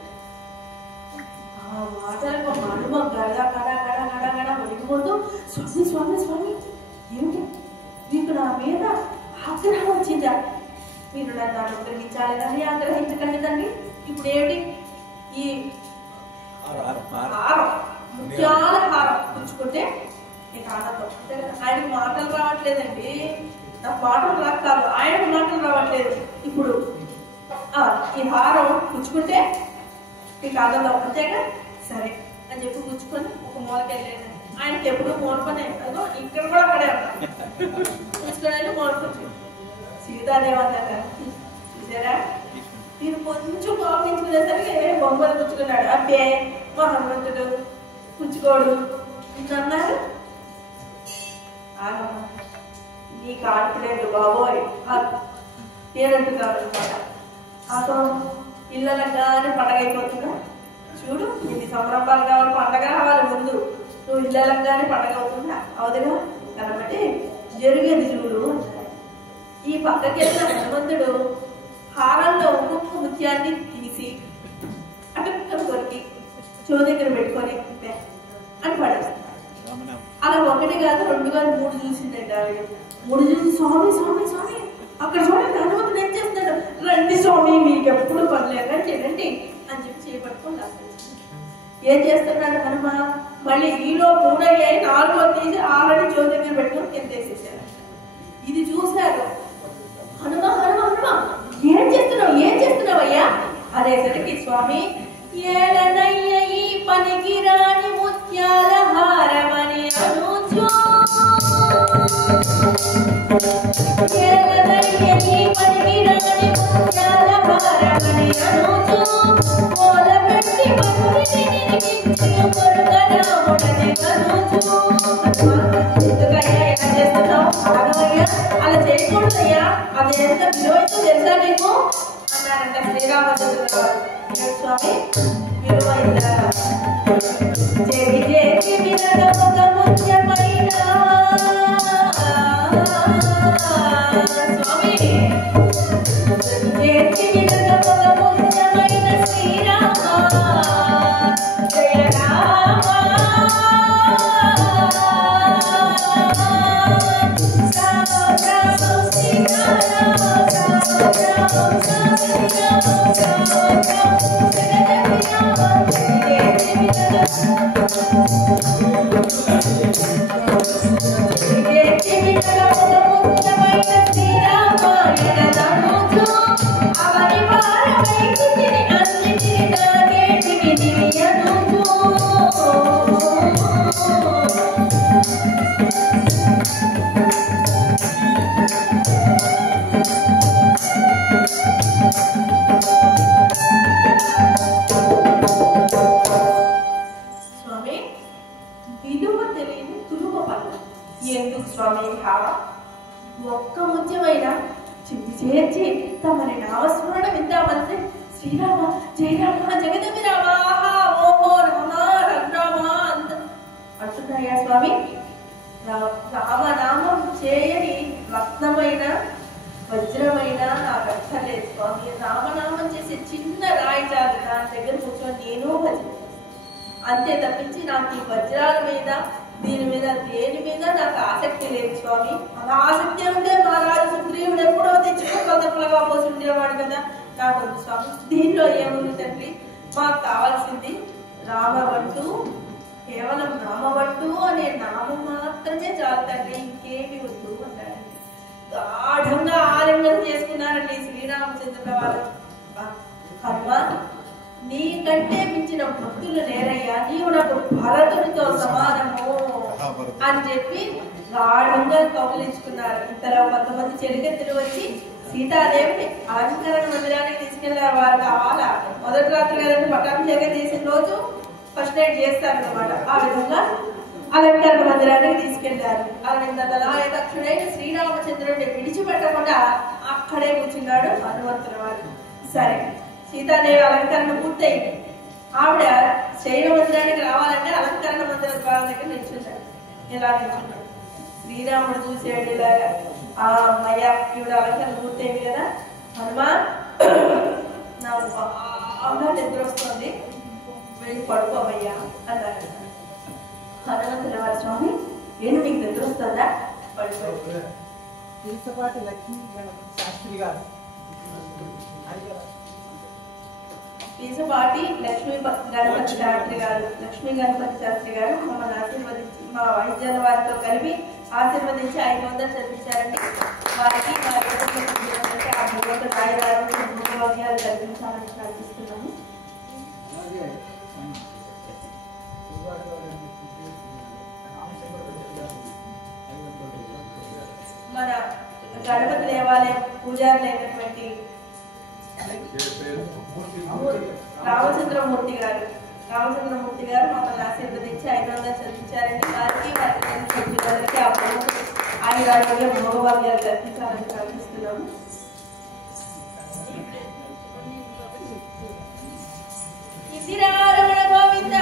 ఆ మాటలకు హనుమ గడ గడ గడ గడ గడ వణికిపోతూ, స్వామి స్వామి స్వామి ఏమిటి మీకు నా మీద ఆగ్రహం వచ్చిందా? మీరు నన్ను అనుగ్రహించాలి కానీ ఆగ్రహించకండి తండ్రి. ఇప్పుడు ఏమిటి? ఈ హారం, ముత్యాల హారం పుచ్చుకుంటే నీకు ఆనందం. ఆయనకు మాటలు రావట్లేదండి, నాకు మాటలు రాక కాదు, ఆయనకు మాటలు రావట్లేదు. ఇప్పుడు ఈ హారం పుచ్చుకుంటే నీకు ఆనందం అంతేగా, సరే అని చెప్పి పుచ్చుకొని ఒక మూలకి వెళ్ళాడు. ఆయనకి ఎప్పుడు మూల పని అదో ఇక్కడ కూడా అక్కడే ఉంటాం. పుచ్చుకొని వెళ్ళి మూల పుచ్చు సీతాదేవంటారు చూసారా? నేను కొంచెం కోపించుకునేసరికి బొమ్మలు పుచ్చుకున్నాడు. అబ్బే మా హనుమంతుడు పుచ్చుకోడు అన్నారు. నీ కాన్ఫిడెంట్ బాబోయ్ నేనంటున్నాను అనమాట. అసలు ఇళ్ళగానే పండగ అయిపోతుందా? చూడు ఎన్ని సంరంభాలు కావాలి, పండగ రావాలి ముందు. నువ్వు ఇళ్ళగానే పండగ అవుతుందా? అవుతుగా కాబట్టి జరిగేది చూడు. ఈ పక్కకి వెళ్ళిన హనుమంతుడు హారంలో ఒక్కొక్క ముత్యాన్ని తీసి అటుక్కలు కొరికి చెవు దగ్గర పెట్టుకొని అని పడేస్తాడు. అలా 1 కాదు 2 కాదు 3 చూసిందండి ఆవిడ. 3 చూసి స్వామి స్వామి స్వామి అక్కడ చూడండి హనుమంతుడు ఏం చేస్తున్నాడు, రండి స్వామి మీకు ఎప్పుడు పనిలేక చేయండి అని చెప్పి చేపట్టుకొని లాస్ట్ ఏం చేస్తున్నాడు హనుమ? మళ్ళీ ఈలో 3 అయ్యాయి, 4 తీసి ఆల్రెడీ చెవు దగ్గర పెట్టుకొని కిందేసేసారు. ఇది చూశారు హనుమ హనుమ హనుమ ఏం చేస్తున్నావయ్యా అనేసరికి స్వామి ఏలనయ్య ఈ పనికి రాని ముత్యాల హారమని అనుచు, ఏలనయ్య ఈ పనికి రాని ముత్యాల హారమని అనుచు, మూల పెట్టి పట్టుని నిరికించి కొడుకరాముడని కనుచు. ఎందుకయ్యా ఎలా చేస్తున్నావు? అడగవయ్యా, అలా చేయకూడదయ్యా, అది ఎంత విలువైందో తెలుసా నీకు అన్నారంట శ్రీరామచంద్రుల వారు. స్వామి విలువైంద చేతి వినగ ఒక ముత్యమైన స్వామి చేతి వినగ ఒక ముత్యమైన శ్రీరామ జయ రామ ఒక్క ముత్యమైన చిట్టి చేర్చి తమని నామస్మరణ విందామంటే శ్రీరామ జయరామ జగదమి రామ ఓహో రామ రఘురామ అంత అంటున్నాయా స్వామి? రామనామం చేయని రత్నమైన వజ్రమైన నాకు అక్కర్లేదు స్వామి. రామనామం చేసే చిన్న రాయి చాలు, దాని దగ్గర కూర్చొని నేను భజన అంతే తప్పించి నాకు ఈ వజ్రాల మీద దీని మీద దేని మీద నాకు ఆసక్తి లేదు స్వామి. అలా ఆసక్తి ఉంటే మా రాజు సుగ్రీవుడు ఎప్పుడో తెచ్చుకోగా పోసి ఉండేవాడు కదా. నాకు వద్దు స్వామి, దీనిలో ఏముంది తండ్రి, మాకు కావాల్సింది రామవంటూ కేవలం నామవంటూ అనే నామం మాత్రమే చాలు తండ్రి, ఇంకేమి వద్దు అన్నాడు. గాఢంగా ఆలింగనం చేసుకున్నారండి శ్రీరామచంద్రుల వారు. హనుమ, నీకంటే మించిన భక్తులు లేరయ్యా, నీవు నాకు భరతునితో సమానము అని చెప్పి గాఢంగా కౌగిలించుకున్నారు. ఇంతలో కొంతమంది చెలికెత్తులు వచ్చి సీతాదేవిని అలంకరణ మందిరానికి తీసుకెళ్లారు. వారు కావాలా మొదటి రాత్రి కదండి పట్టాభిషేకం చేసిన రోజు ఫస్ట్ నైట్ చేస్తారు అనమాట. ఆ విధంగా అలంకరణ మందిరానికి తీసుకెళ్లారు. దక్షుడైన శ్రీరామచంద్రుడిని విడిచిపెట్టకుండా అక్కడే కూర్చున్నాడు హనుమంతుల వారు. సరే, సీతాదేవి అలంకరణ పూర్తయింది. ఆవిడ శైల మందిరానికి రావాలంటే అలంకరణ మందిర ద్వారం దగ్గర నిల్చున్నాడు. ఇలా నిల్చున్నాడు. శ్రీరాముడు చూసాడు ఇలాగా, ఆ అమ్మయ్య ఈవిడ అలంకరణ పూర్తయింది కదా, హనుమా నాకు బాగా నిద్ర వస్తుంది, వెళ్ళి పడుకోమయ్యా అన్నారు. హనుమంతుల వారి స్వామి, ఏంటి మీకు నిద్ర వస్తుందా, పడుకో. తీసపాటి లక్ష్మీ శాస్త్రి గారు, పీసపాటి లక్ష్మీ గణపతి శాస్త్రి గారు, లక్ష్మీ గణపతి శాస్త్రి గారు మమ్మల్ని ఆశీర్వదించి మా వైద్యుల వారితో కలిపి ఆశీర్వదించి 500 చదివించారండి. వారికి ఆ భగవంతుడు ఆయుధాలు కల్పించాలని ప్రార్థిస్తున్నాము. మన గణపతి దేవాలయం పూజారులైనటువంటి రామచంద్రమూర్తి గారు మమ్మల్ని ఆశీర్వదించి 500 చదివించారండి. వారికి వారికి ఆయుధాలు భోగభాగ్యాలు కల్పించాలని ప్రార్థిస్తున్నాము. ఇందిరారమణ గోవింద.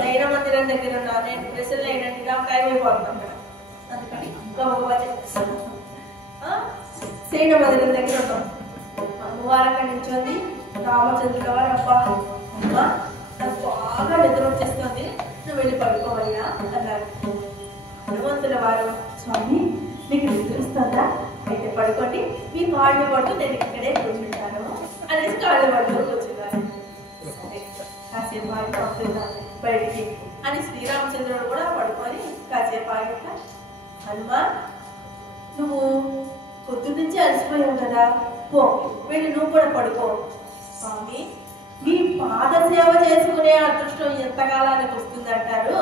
శైల మందిరం దగ్గర ఉన్నా నేను ప్రెసెంట్ అయినట్టుగా కైపోతున్నాను, అందుకని శైల మందిరం దగ్గర ఉన్నాం. అమ్మవారు అక్కడి నుంచి ఉంది. రామచంద్రుల వారు, అబ్బా అమ్మ నాకు బాగా నిద్ర వచ్చేస్తుంది, నువ్వు వెళ్ళి పడుకోవయ్యా అన్నారు. హనుమంతుల వారు, స్వామి మీకు నిద్ర వస్తుందా, అయితే పడుకోండి, మీ కాళ్ళు పడుతూ నేను ఇక్కడే కూర్చుంటాను అనేసి కాళ్ళు పడుతూ కూర్చున్నారు. కాసేపు ఆగి పంపుతున్నాను బయటికి అని శ్రీరామచంద్రుడు కూడా పడుకొని కాసేపు ఆగిట, హనుమా నువ్వు పొద్దున్న నుంచి అలసిపోయావు కదా, పో వెళ్ళి నువ్వు కూడా పడుకో. స్వామి, మీ పాద సేవ చేసుకునే అదృష్టం ఎంతకాలానికి వస్తుంది అంటారు,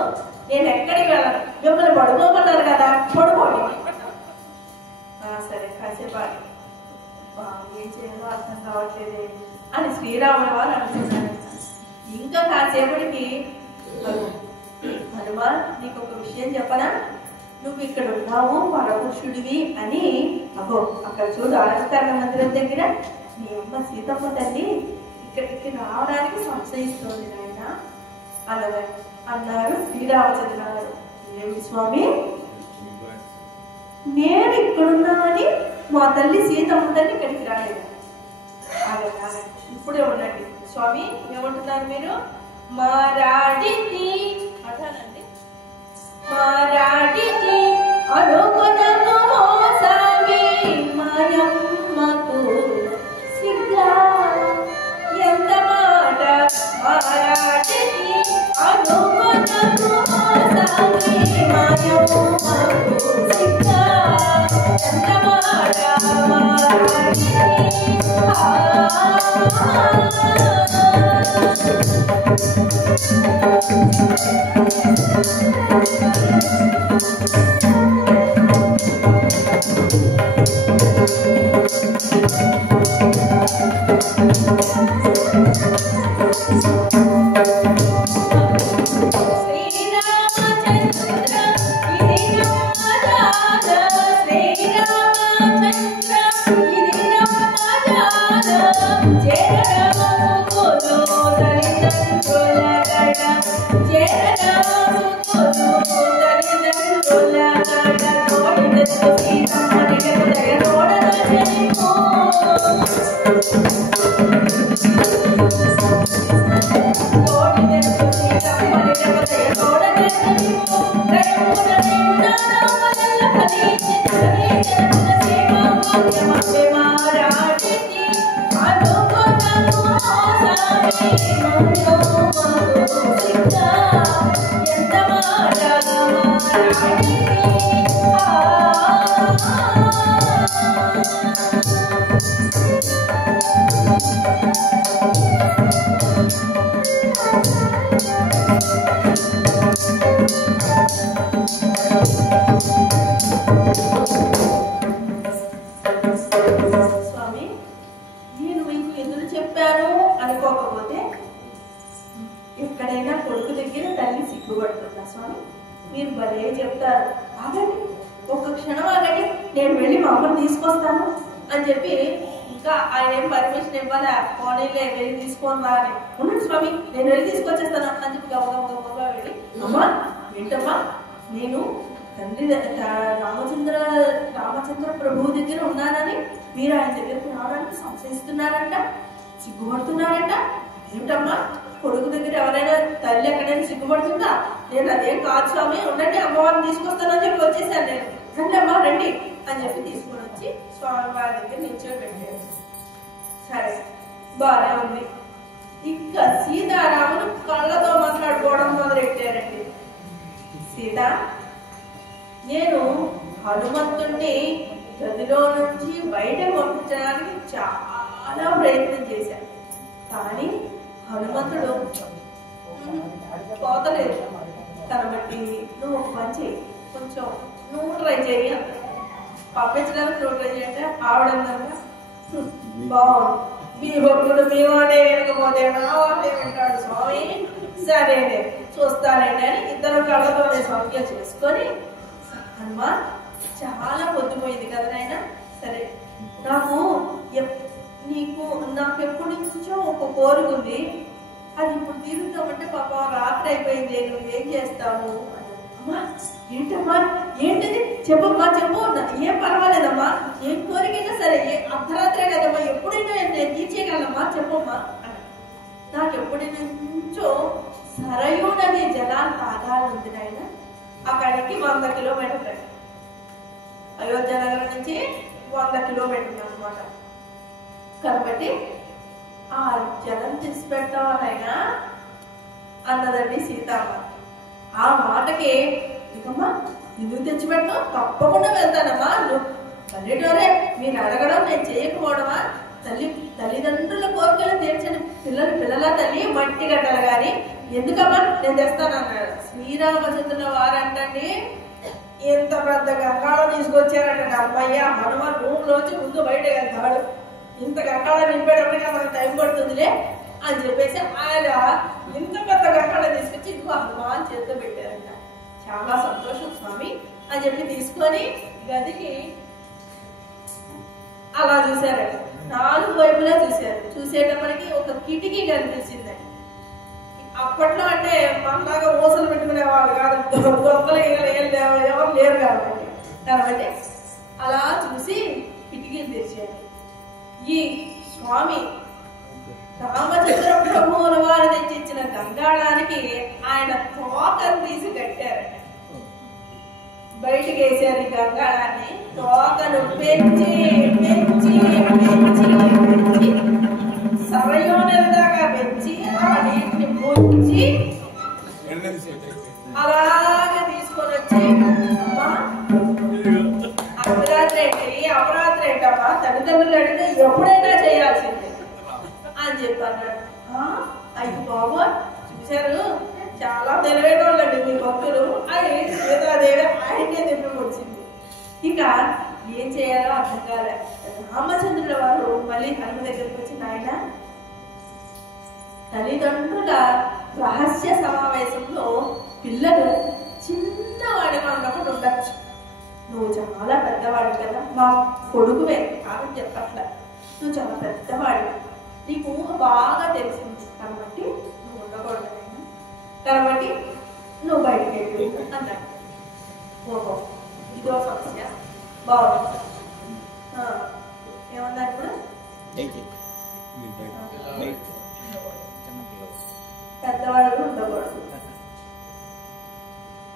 నేను ఎక్కడికి వెళ్ళను, మిమ్మల్ని పడుకోమన్నారు కదా, పడుకోండి. సరే కాసేపు ఏం చేయాలో అర్థం కావట్లేదు అని శ్రీరాముల వారు అంటున్నారు. ఇంకా కాసేపటికి, హనుమా నీకు ఒక విషయం చెప్పనా, నువ్వు ఇక్కడ ఉన్నావు పరపురుషుడివి అని, అగో అక్కడ చూడు అలంకరణ మందిరం దగ్గర నీ అమ్మ సీతమ్మ తల్లి ఇక్కడికి రావడానికి సంశయిస్తోంది నాయన అన్నారు శ్రీరామచంద్ర గారు. ఏమిటి స్వామి, నేను ఇక్కడున్నానని మా తల్లి సీతమ్మ తల్లి ఇక్కడికి రాలేదు. ఇప్పుడే ఉండండి స్వామి, ఏమంటున్నారు మీరు, మారాడిని అంటానండి, మారాడిని అనుకునను స్వామి మాయమ్మకు సిగ్గా ఎంత మాట, మారాడిని అనుకునను స్వామి మాయమ్మకు సిగ్గా ఎంత మాట, మారాడిని Oh, ఎదురు చెప్పాను అనుకోకపోతే ఎక్కడైనా కొడుకు దగ్గర తల్లి సిగ్గుపడుతుందా స్వామి? మీరు భలే చెప్తారు. ఆగండి, ఒక్క క్షణం ఆగండి, నేను వెళ్ళి మా అమ్మని తీసుకొస్తాను అని చెప్పి ఇంకా ఆయన ఏం పర్మిషన్ ఇవ్వాలి, పోనీలే వెళ్ళి తీసుకొని రాని. ఉండండి స్వామి, నేను వెళ్ళి తీసుకొచ్చేస్తాను అని చెప్పి గబగబగా వెళ్ళి, అమ్మా ఏంటమ్మా, నేను తండ్రి రామచంద్ర ప్రభువు దగ్గర ఉన్నానని మీరు ఆయన దగ్గరికి రావడానికి సంశయిస్తున్నారంట, సిగ్గుపడుతున్నారంట. ఏమిటమ్మా, కొడుకు దగ్గర ఎవరైనా తల్లి ఎక్కడైనా సిగ్గుపడుతుందా? నేను అదేం కాదు స్వామి, ఉండండి అమ్మవారిని తీసుకొస్తానని చెప్పి వచ్చేసాను. నేను రండి అమ్మా రండి అని చెప్పి తీసుకొని వచ్చి స్వామి వారి దగ్గర నిల్చోబెట్టాను. సరే బాగా ఉంది. ఇంకా సీతారాములు కళ్ళతో మాట్లాడుకోవడం మొదలెట్టారండి. సీత, నేను హనుమంతుడిని గదిలో నుంచి బయట పంపించడానికి చాలా ప్రయత్నం చేశాను, కానీ హనుమంతుడు పోతలేదు. కాబట్టి నువ్వు ఒక పని చేయి, కొంచెం నువ్వు ట్రై చేయి అంట. పంపించడానికి నువ్వు ట్రై చేయంటే ఆవిడన్నాక బాగుంది, మీ భక్తుడు మీ వాడే వినకపోతే నా వాడే వింటాడు స్వామి, సరేనే చూస్తానండి అని ఇద్దరు కళ్ళతోనే సౌఖ్య చేసుకొని, హనుమా చాలా పొద్దుపోయింది కదా నాయన, సరే నాకు ఎప్పటి నుంచో ఒక కోరిక ఉంది, అది ఇప్పుడు తీరుద్దామంటే పాప రాత్రి అయిపోయింది, నువ్వు ఏం చేస్తావు? అమ్మా ఏంటమ్మా, ఏంటిది చెప్పమ్మా, చెప్పు, ఏం పర్వాలేదమ్మా, ఏం కోరికైనా సరే, అర్ధరాత్రే కదమ్మా, ఎప్పుడైనా నేను తీర్చేయగలమ్మా, చెప్పమ్మా. నాకు ఎప్పటి నుంచో సరయూ నది జలాలు తాగాలంది నాయన. అక్కడికి 100 కిలోమీటర్లు, అయోధ్య నగరం నుంచి 100 కిలోమీటర్లు అనమాట. కాబట్టి ఆ జలం తీసి పెడతావానైనా అన్నదండి సీతమ్మ. ఆ మాటకి ఇకమ్మా ఎందుకు తెచ్చిపెడతావు, తప్పకుండా వెళ్తానమ్మా, నువ్వు పల్లెటూరే, మీరు అడగడం నేను చేయకపోవడమా? తల్లిదండ్రుల కోరికలు తీర్చని పిల్లలా తల్లి మట్టి గడ్డలు గాని ఎందుకమ్మా నేను తెస్తానన్నాడు. శ్రీరామచంద్రుల వారంటండి ఎంత పెద్ద గంగాళం తీసుకొచ్చారంటే, అమ్మయ్య హనుమాన్ రూమ్ లోంచి ముందు బయట వెళ్తాడు, ఇంత గంగాళం నింపేటప్పటిగా మనకు టైం పడుతుందిలే అని చెప్పేసి ఆయన ఇంత పెద్ద గంగాళం తీసుకొచ్చి ఇదిగో హనుమాన్ చేతితో పెట్టారంట. చాలా సంతోషం స్వామి అని చెప్పి తీసుకొని గదికి అలా చూసారంట. 4 వైపులా చూశారు. చూసేటప్పటికి ఒక కిటికీ కనిపించిందండి. అప్పట్లో అంటే మనలాగా ఊసలు పెట్టుకునే వాళ్ళు కాదు, గొప్పలు ఎవరు లేరు కాబట్టి అలా చూసి కిటికీలు తెచ్చారు. ఈ స్వామి రామచంద్ర ప్రభువుల వారు తెచ్చిచ్చిన గంగాళానికి ఆయన తోకను తీసి కట్టారు, బయటికి వేసారు. ఈ గంగాళాన్ని తోకను పెంచి పెంచి పెంచి పెంచి సరయోనల దాకా పెంచి ఆ నీటిని ముంచి అలాగే తీసుకొని వచ్చి, అమ్మా అర్ధరాత్రి ఏంటి అపరాత్రి ఏంటమ్మా, తల్లిదండ్రులు అడిగితే ఎప్పుడైనా చేయాల్సిందే అని చెప్పారు. అయ్యి బాబు చూశారు, చాలా తెలివైన వాళ్ళండి మీ భక్తులు అని సీతాదేవి ఆయనే తిప్పి వచ్చింది. ఇక ఏం చేయాలో అర్థం కాలే. రామచంద్రుల వారు మళ్ళీ హనుమ దగ్గరికి వచ్చి, నాయన తల్లిదండ్రుల రహస్య సమావేశంలో పిల్లలు చిన్నవాడిగా ఉన్నప్పుడు ఉండొచ్చు, నువ్వు చాలా పెద్దవాడు కదా, మా కొడుకువే కాదని చెప్పట్లే, నువ్వు చాలా పెద్దవాడు, నీకు ఊహ బాగా తెలిసింది కాబట్టి నువ్వు ఉండకూడదు, కాబట్టి నువ్వు బయటికి వెళ్ళి అన్నాడు. ఓహో ఇదో సమస్య, బాగుంది. ఏమన్నా ఇప్పుడు పెద్దవాడు ఉండకూడదు,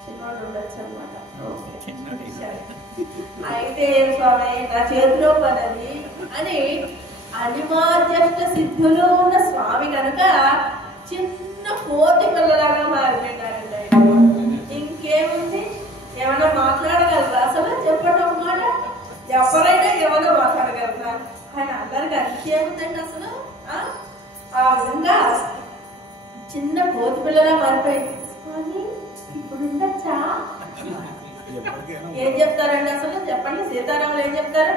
చిన్నవాడు ఉండొచ్చు అనమాట. అయితే స్వామి నా చేతిలో పనది అని అనిమాధ్యష్ట సిద్ధులు ఉన్న స్వామి కనుక చిన్న కోతి పిల్లలాగా మారిపోయినారండి. ఇంకేముంది, ఏమైనా మాట్లాడగలరా అసలు? చెప్పండి ఒక మాట, ఎవరైనా ఏమైనా మాట్లాడగలరా? ఆయన అందరికి అంతేముందండి అసలు. ఆ విధంగా చిన్న కోతి పిల్లలా మారిపోయింది. స్వామి ఇప్పుడు ఉండొచ్చా? ఏం చెప్తారండి అసలు? చెప్పండి, సీతారాములు ఏం చెప్తారు?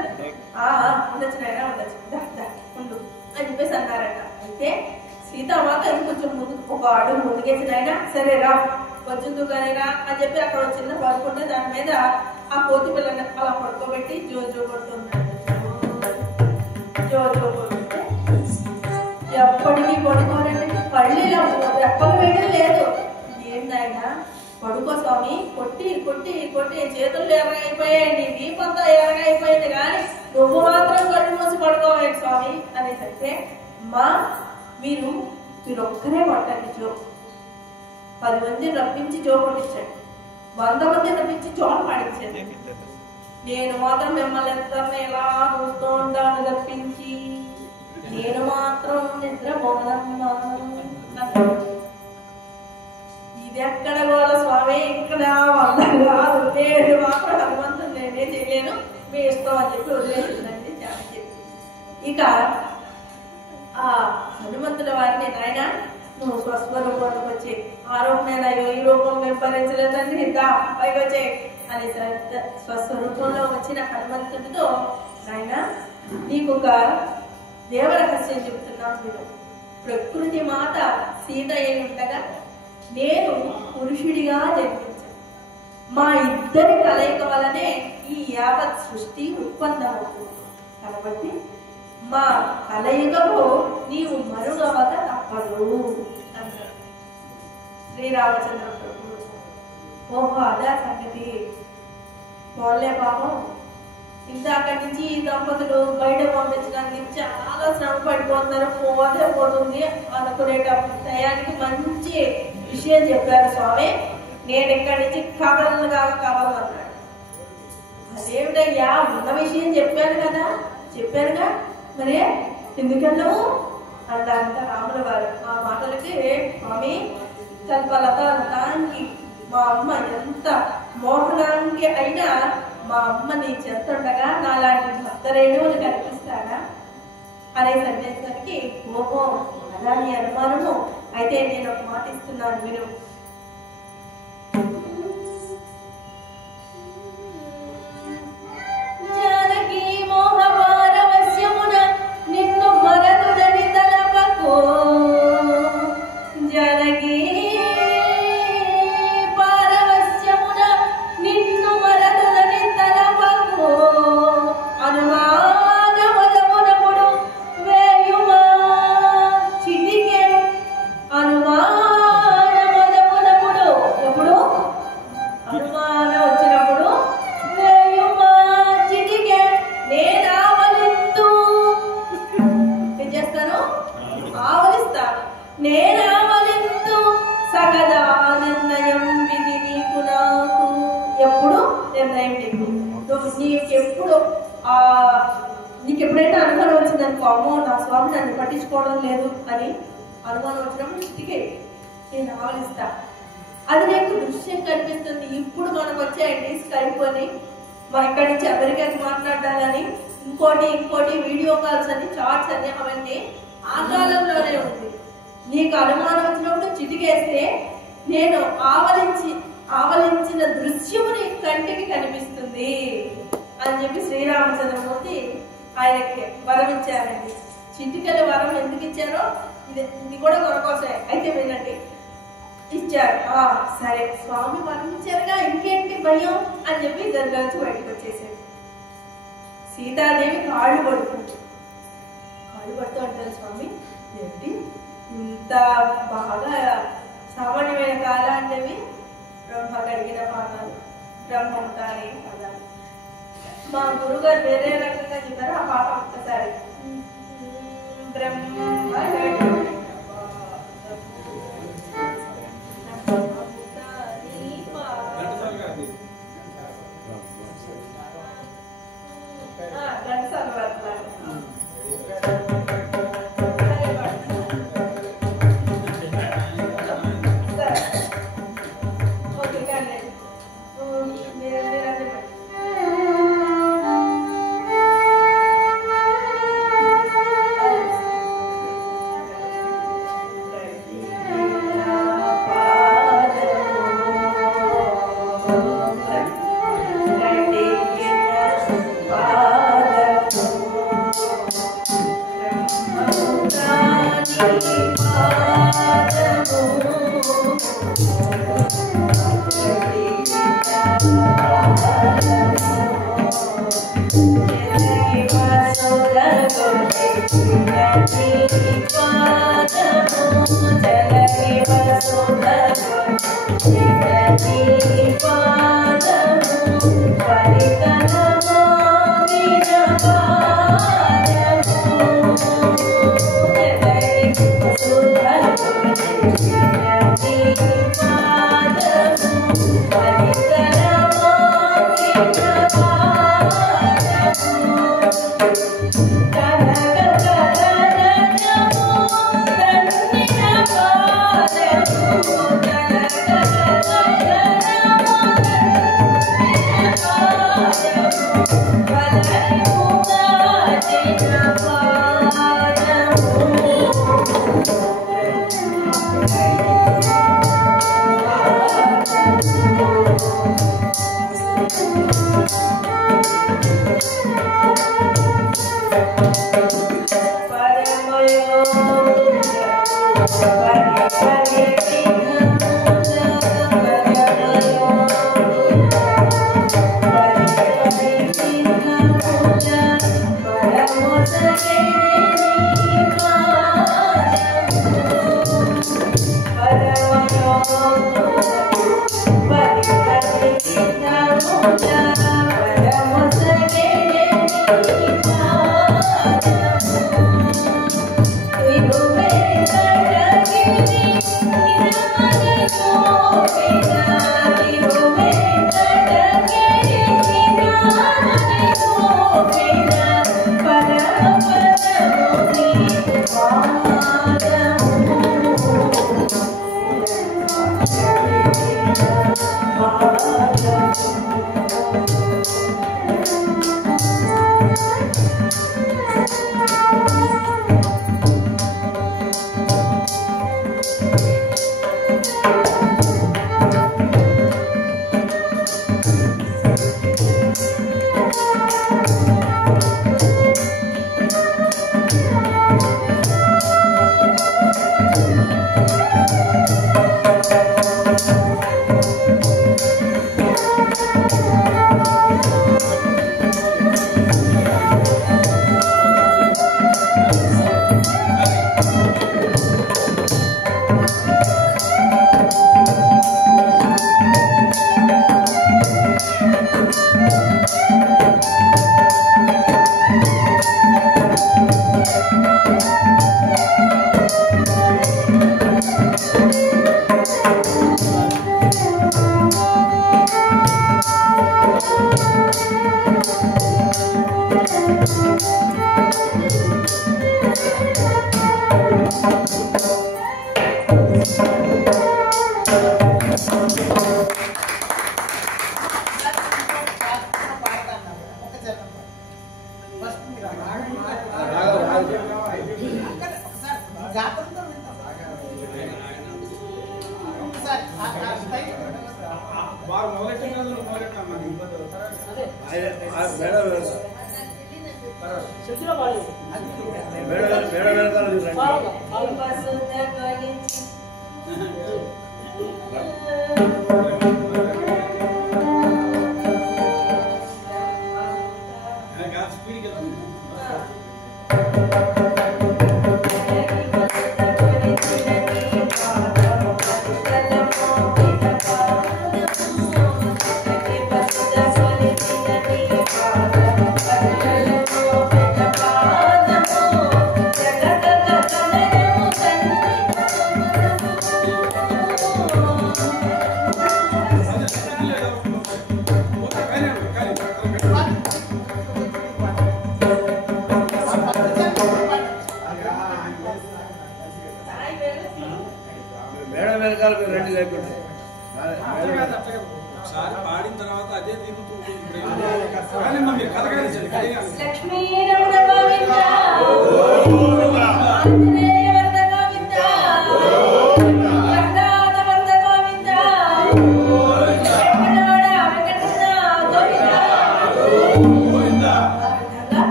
ఉండొచ్చు నాయన ఉండొచ్చు, ఉండు అని చెప్పేసి అన్నారట. అయితే సీతామాత కొంచెం ముందు ఒక అడుగు ముందుకేసిన ఆయన సరే రా కొంచెం కానీ రా అని చెప్పి అక్కడ చిన్న పడుకుంటే దాని మీద ఆ కోతి పిల్లని అలా పడుకోబెట్టి జో జో కొడుతున్నాడు. జో జో కొడుతుంటే ఎప్పటికీ పడుకోరండి, పళ్ళు రెప్పలు వేయడం లేదు. ఏంటైనా పడుకో స్వామి, కొట్టి కొట్టి కొట్టి చేతులు ఎర్రగైపోయాయండి, దీపంతో ఎర్రగైపోయింది, కానీ నువ్వు మాత్రం కళ్ళు మూసి పడుకోవాలి స్వామి అనేసరికి మా మీరు ఒక్కరే పట్టండి జో, 10 మందిని రప్పించి జో కొట్టించండి, 100 మందిని రప్పించి జోలు పాడించండి, నేను మాత్రం మిమ్మల్ని ఇద్దరిని ఎలా చూస్తూ ఉంటాను తప్పించి నేను మాత్రం నిద్రపోనమ్మా. ఇది ఎక్కడ కూడా స్వామి, ఇక్కడ కాదు, నేను మాత్రం హనుమంతుడు నేనే చేయలేను, మీ ఇష్టం అని చెప్పి వదిలేసిందండి జానకి. ఇక ఆ హనుమంతుల వారిని నాయన నువ్వు స్వస్వరూపంలోకి వచ్చి ఆ రూపమైన ఈ రూపం వెంపరించలేదండి దా పైకి వచ్చే అని స్వస్వరూపంలో వచ్చిన హనుమంతుడితో నాయన నీకు ఒక దేవరహస్యం చెబుతున్నాను. మీరు ప్రకృతి మాత సీత అయి ఉండగా నేను పురుషుడిగా జన్మించాను, మా ఇద్దరి కలయిక వలనే ఈ యావత్ సృష్టి ఉత్పన్నమవుతుంది, కాబట్టి మా కలయికలో నీవు మరుగవక తప్పదు అన్నాడు శ్రీరామచంద్ర ప్రభువు. ఓహో అదా సంగతి, పోలే పాపం ఇందాక నుంచి ఈ దంపతులు బయట పంపించడానికి చాలా శ్రమ పడిపోతున్నారు, పోతే పోతుంది అనుకునేటప్పుడు టయానికి మంచి విషయం చెప్పారు స్వామి, నేను ఇక్కడి నుంచి కవలను అన్నాడు. అదేమిటయ్యా ఉన్న విషయం చెప్పానుగా మరి ఎందుకెళ్ళవు అంట రాముల వారు. ఆ మాటలకి స్వామి కల్పలతానికి మా అమ్మ ఎంత మోహనానికి అయినా మా అమ్మ నీ చెప్తుండగా నాలాంటి భక్తరేణువులు కనిపిస్తాడా అనే సందేశానికి ఓహో అలా నీ అనుమానము, అయితే నేను ఒక మాట ఇస్తున్నాను మీరు. జానకి మోహ పారవశ్యమున నిన్ను మరతుడని తలపకో, జానకి పారవశ్యమున నిన్ను మరతుడని తలపకో, అనుమానమునముడు వేయుమా చిటికె, అనుమానమునముడు ఎప్పుడు అనుమానం వచ్చినప్పుడు వేయుమా చిటికె, నేనావలిస్తూ ఏం చేస్తాను ఆవలిస్తాను, నేనావలిస్తూ సగదా నిర్ణయం విధి నీకు నాకు, ఎప్పుడు నిర్ణయం నీకు, నీకు ఎప్పుడైనా అనుమానం వచ్చిందనుకో, అమ్మో నా స్వామి నన్ను పట్టించుకోవడం లేదు అని అనుమానం వచ్చినప్పుడు చిటికే నేను ఆవలిస్తా, అది నీకు దృశ్యం కనిపిస్తుంది. ఇప్పుడు మనకు వచ్చాయండి స్కైప్ అని, మన ఇక్కడి నుంచి అమెరికాకి మాట్లాడాలని ఇంకోటి వీడియో కాల్స్ అని చాట్స్ అని, అవన్నీ ఆ కాలంలోనే ఉంది. నీకు అనుమానం వచ్చినప్పుడు చిటికేస్తే నేను ఆవలించిన దృశ్యము నీ కంటికి కనిపిస్తుంది అని చెప్పి శ్రీరామచంద్రమూర్తి ఆయనకి వరం ఇచ్చారండి. చిటికల వరం ఎందుకు ఇచ్చారో ఇది కూడా కొరకోసే, అయితే వినండి. ఇచ్చారు, సరే స్వామి వరం ఇచ్చారుగా ఇంకేంటి భయం అని చెప్పి గదిలోంచి బయటకు వచ్చేసాడు. సీతాదేవి కాళ్ళు పడుతూ అంటారు స్వామి ఏంటి ఇంత బాగా సామాన్యమైన కాలాంటివి, బ్రహ్మ కడిగిన పాదాలు, బ్రహ్మం కాని పదాలు. మా గురుగారు వేరే రకంగా చెప్పారు, ఆ పాట ఒక్కసారి బ్రహ్మ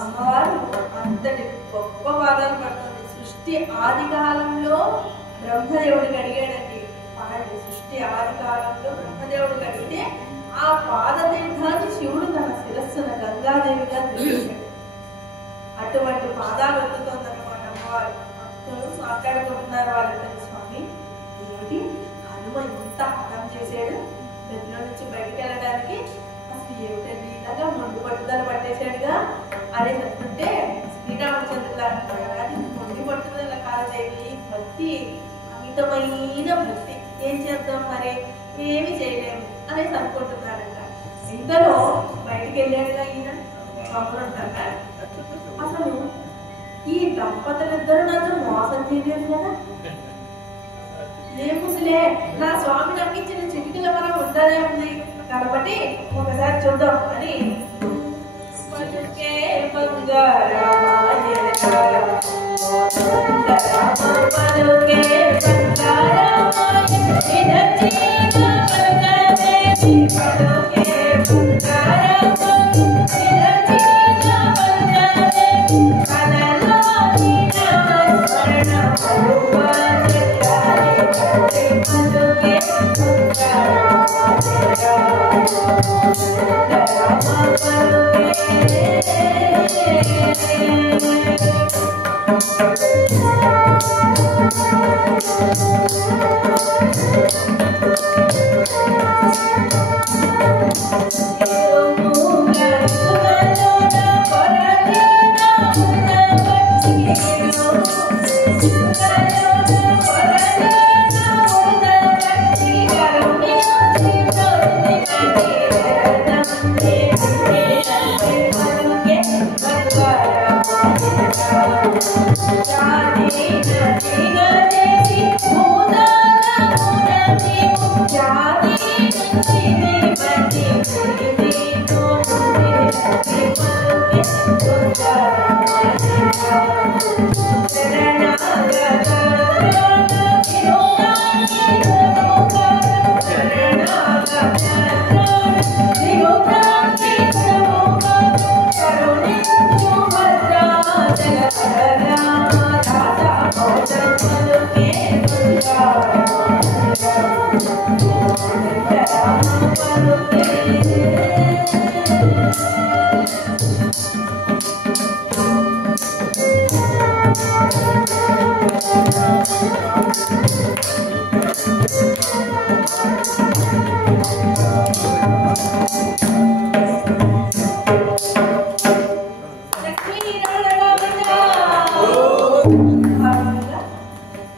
అమ్మవారు అంతటి గొప్ప బాధలు పడుతుంది. సృష్టి సృష్టి ఆది కాలంలో బ్రహ్మదేవుడికి అడిగాడండి. సృష్టి ఆది కాలంలో బ్రహ్మదేవుడికి అడిగితే ఆ పాదతీర్థాన్ని శివుడు తన శిరస్సున గంగాదేవిగా తెలియజేశాడు. అటువంటి పాదాలు వద్దుతోందన్నమాట అమ్మవారు. భక్తులు మాట్లాడుకుంటున్నారు వాళ్ళందరూ, స్వామి ఏమిటి హనుమ ఇంత హతం చేశాడు, గదిలో నుంచి బయటికి వెళ్ళడానికి అసలు ఏమిటండి ఇలాగా మొండి పట్టుదల పట్టేశాడుగా అని చెప్తుంటే శ్రీరామచంద్రుల అది మొండి పట్టుదల కాదేవి, భక్తి అమితమైన భక్తి, ఏం చేద్దాం మరి ఏమి చేయలేము అనేసి అనుకుంటున్నారంట. ఇంతలో బయటికి వెళ్ళాడుగా ఈయన ఉంటాక అసలు ఈ దంపతులిద్దరూ నన్ను మోసం చేయలేదు కదా, ఏముసలే నా స్వామి నాకు ఇచ్చిన చిటికల వరం ఉంటనే ఉంది కాబట్టి ఒకసారి చూద్దాం అని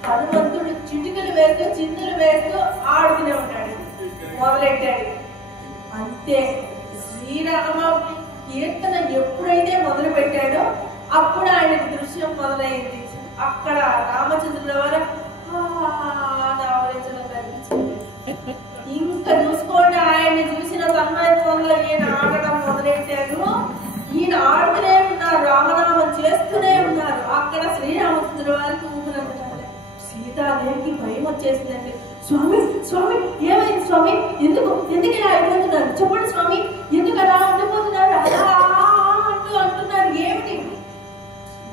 హనుమంతుడు చిటికలు వేస్తూ చిందులు వేస్తూ ఆడుతూనే ఉన్నాడు, మొదలెట్టాడు. అంతే శ్రీరామ కీర్తన ఎప్పుడైతే మొదలు పెట్టాడో అప్పుడు ఆయనకు దృశ్యం మొదలైంది. అక్కడ రామచంద్రుల వారు ఆవరించడం కనిపించింది. ఇంకా చూసుకోండి, ఆయన్ని చూసిన తన్మయత్వంలో ఈయన ఆడటం మొదలెట్టాడు. ఈయన ఆడుతూనే ఉన్నారు, రామనామం చేస్తూనే ఉన్నారు. అక్కడ శ్రీరామచంద్రుల వారికి ఊపిరంటారు. సీతాదేవికి భయం వచ్చేసిందండి. స్వామి స్వామి ఏమైంది స్వామి, ఎందుకు ఇలా అయిపోతున్నారు, చెప్పండి స్వామి, ఎందుకు అలా ఉండిపోతున్నారు, అలా అంటున్నారు, ఏమిటి?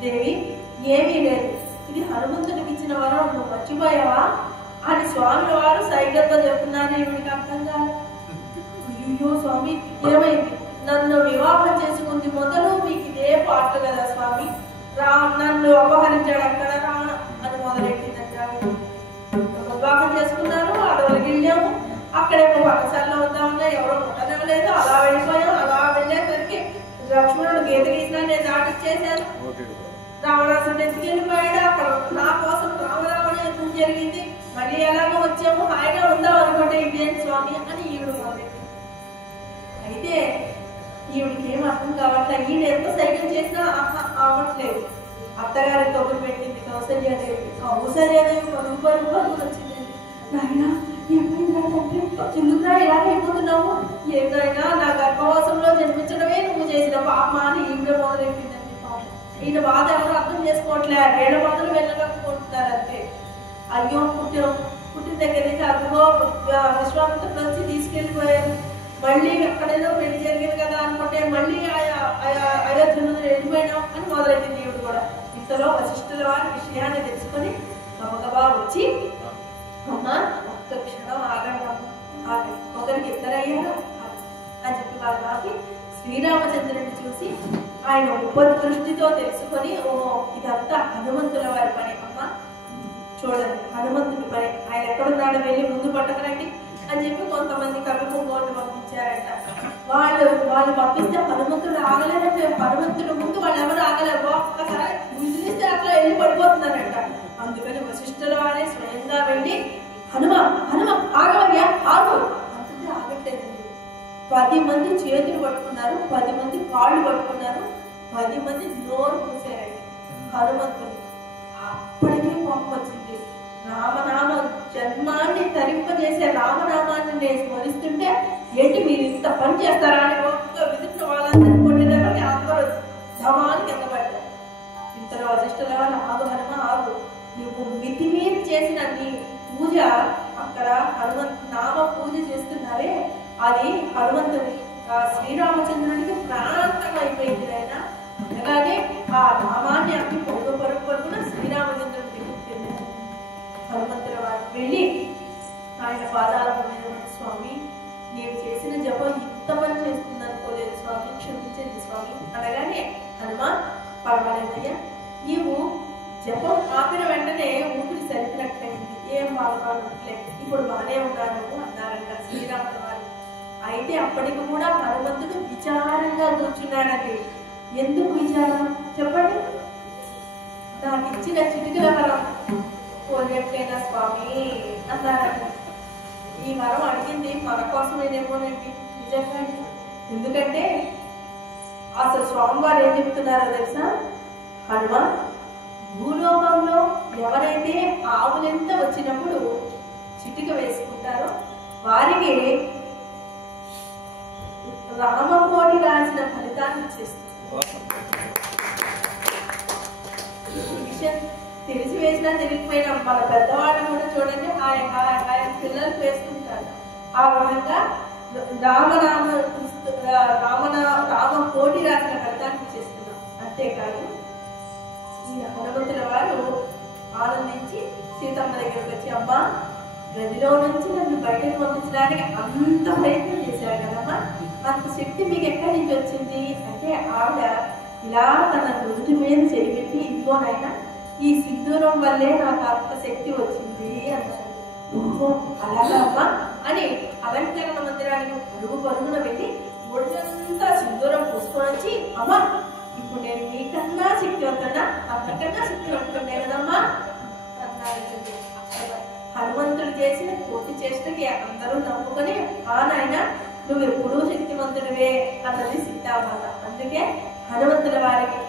దేవి ఏమీ లేదు, ఇది హనుమంతుడికి ఇచ్చిన వరం, నువ్వు మర్చిపోయావా అని స్వామి వారు సైగంతో చెప్తున్నారు. ఏమిటికి అర్థం కాదు. అయ్యో స్వామి ఏమైంది, నన్ను వివాహం చేసుకుంది మొదలు మీకు ఇదే పాటలు కదా స్వామి, నన్ను అపహరించాడు అక్కడ రావణ అని మొదలెట్టిందంట. వివాహం చేసుకున్నారు, అడవులకి వెళ్ళాము, అక్కడేమో పక్కసార్లు వద్దామన్నా ఎవరో ఉండలేదు, అలా వెళ్ళిపోయాం. అలా వెళ్ళేసరికి లక్ష్మణుడు గీత గీసినా నేను దాటిచ్చేసాను, రావణాసుడు ఎందుకు వెళ్ళిపోయాడు, అక్కడ నా కోసం రామరావణ యుద్ధం జరిగింది, మళ్ళీ ఎలాగో వచ్చాము, హాయిగా ఉందాం అనుకుంటే ఇదేంటి స్వామి అని ఈవిడ మొదలెట్టింది. అయితే ఈవిడికి ఏం అర్థం కావట్లేదు, ఈయన ఎంత సైకిల్ చేసినా అవ్వట్లేదు. అత్తగారి కబురు పెట్టింది కౌసల్యాదేవి. కౌసల్యాదేవి పరుగు వచ్చింది. నాయన ఏమైందా తండ్రి, ఎందుకురా ఇలా అయిపోతున్నావు, ఏదైనా నా గర్భవాసంలో జన్మించడమే నువ్వు చేసిన పాప అని ఈవిడ మొదలెట్టిందండి. పాప ఈయన బాధ ఎవరు అర్థం చేసుకోవట్లే, వేడ బాధలు వెళ్ళగలుగుకుంటున్నారు అంతే. అయ్యో పుట్టిన దగ్గర నుంచి అదిగో విశ్వామిత్రుడు వచ్చి తీసుకెళ్ళిపోయారు, మళ్ళీ ఎక్కడైనా పెళ్లి జరిగింది కదా అనుకుంటే మళ్ళీ అయోధ్య వెళ్ళిపోయినాం అని మొదలైంది ఈవిడ కూడా. ఇంతలో వశిష్ఠుల వారి విషయాన్ని తెలుసుకొని గబగబా వచ్చి అమ్మ ఒక్క క్షణం ఆగండి ఒకరికి ఇద్దరయ్యారు అని చెప్పి వారు ఆగి శ్రీరామచంద్రుడిని చూసి ఆయన ఉపదృష్టితో తెలుసుకొని ఓ ఇదంతా హనుమంతుల వారి పని అమ్మ చూడండి హనుమంతుడి పని ఆయన ఎక్కడున్నాడో వెళ్ళి ముందు పట్టకరండి అని చెప్పి కొంతమంది కవిపుంగోళ్ళు పంపించారంట. వాళ్ళు పంపిస్తే హనుమంతుడు ఆగలేదంటే హనుమంతుడు ముందు వాళ్ళు ఎవరు ఆగలేరు, ఒక్కసారి విజిలిస్తే అట్లా వెళ్ళి పడిపోతున్నారంట. అందుకని వశిష్ఠుల వారే స్వయంగా వెళ్ళి హనుమ ఆగవయ్యా ఆగు అంటుంటే ఆగట్లేదండి. 10 మంది చేతులు పట్టుకున్నారు, 10 మంది కాళ్ళు పట్టుకున్నారు, 10 మంది నోరు పూసారండి హనుమంతుడు. అప్పటికే కోపం వచ్చింది. రామనామ జన్మాన్ని తరింపజేసే రామనామాన్ని నేను స్మరిస్తుంటే ఏంటి మీరు ఇంత పని చేస్తారా అని ఒక్క విధున్న వాళ్ళందరినీ కొట్టేదాన్ని అందరూ ధమాన్ని కింద పడ్డారు. ఇంతలో వశిష్ఠుల వారు ఆగు హనుమ ఆగు, నువ్వు మితిమీరి చేసిన నీ పూజ అక్కడ నామ పూజ చేస్తున్నావే అది హనుమంతుడి శ్రీరామచంద్రుడికి ప్రాణాంతం అయిపోయింది. ఆయన అనగానే ఆ నామాన్ని అన్ని పరుగున శ్రీరామచంద్రుడికి హనుమంతుల వారు వెళ్ళి ఆయన పాదాల మీద స్వామి నేను చేసిన జపం ఇంత పని చేస్తుంది అనుకోలేదు స్వామి, క్షమించండి స్వామి అనగానే హనుమా పర్వాలేదయ్యా, నీవు జపం ఆపిన వెంటనే ఊపిరి సరిపినట్లయింది, ఏం బాధపడట్లేదు, ఇప్పుడు బాగానే ఉన్నాను అన్నారంట శ్రీరాముల వారు. అయితే అప్పటికి కూడా హనుమంతుడు విచారంగా కూర్చున్నాడండి. ఎందుకు విచారం చెప్పండి? నాకు ఇచ్చిన చిటికల వరం పోలేట్లేనా స్వామి అన్నారంట. ఈ వరం అడిగింది మన కోసమేనేమోనండి నిజంగా. ఎందుకంటే అసలు స్వామివారు ఏం చెప్తున్నారో తెలుసా? హనుమ భూలోకంలో ఎవరైతే ఆవులెంత వచ్చినప్పుడు చిటిక వేసుకుంటారో వారికి రామకోటి రాసిన ఫలితాన్ని ఇచ్చేస్తుంది. తెలిసి వేసినా తెలియకపోయినా మన పెద్దవాళ్ళు కూడా చూడండి హాయ్ హాయ్ హాయ్ పిల్లలు వేస్తుంటారు. ఆ విధంగా రామ కోటి రాసిన ఫలితాన్ని ఇచ్చేస్తున్నాం. అంతేకాదు ఈ హనుమంతుల వారు ఆనందించి సీతమ్మ దగ్గరకు వచ్చి అమ్మ గదిలో నుంచి నన్ను బయటకు పంపించడానికి అంత ప్రయత్నం చేశారు కదమ్మా, అంత శక్తి మీకు ఎక్కడి నుంచి వచ్చింది అంటే ఆవిడ ఇలా తన నుదుటి మీద చెరిపెట్టి ఇదిగోనైనా ఈ సింధూరం వల్లే నాకు అంత శక్తి వచ్చింది అన్నారు. అలాగమ్మా అని అలంకరణ మందిరానికి పరుగున వెళ్ళి ఒడిదంతా సింధూరం పూసుకొని వచ్చి అమ్మా ఇప్పుడు నేను మీకన్నా శక్తివంతున్నా అంతకన్నా శక్తివంతుండే కదమ్మా అన్నారు. హనుమంతుడు చేసిన పూర్తి చేష్టకి అందరూ నమ్ముకొని ఆ నాయన నువ్వు ఎప్పుడూ శక్తివంతుడివే అన్నది సీతామాత. అందుకే హనుమంతుల వారికి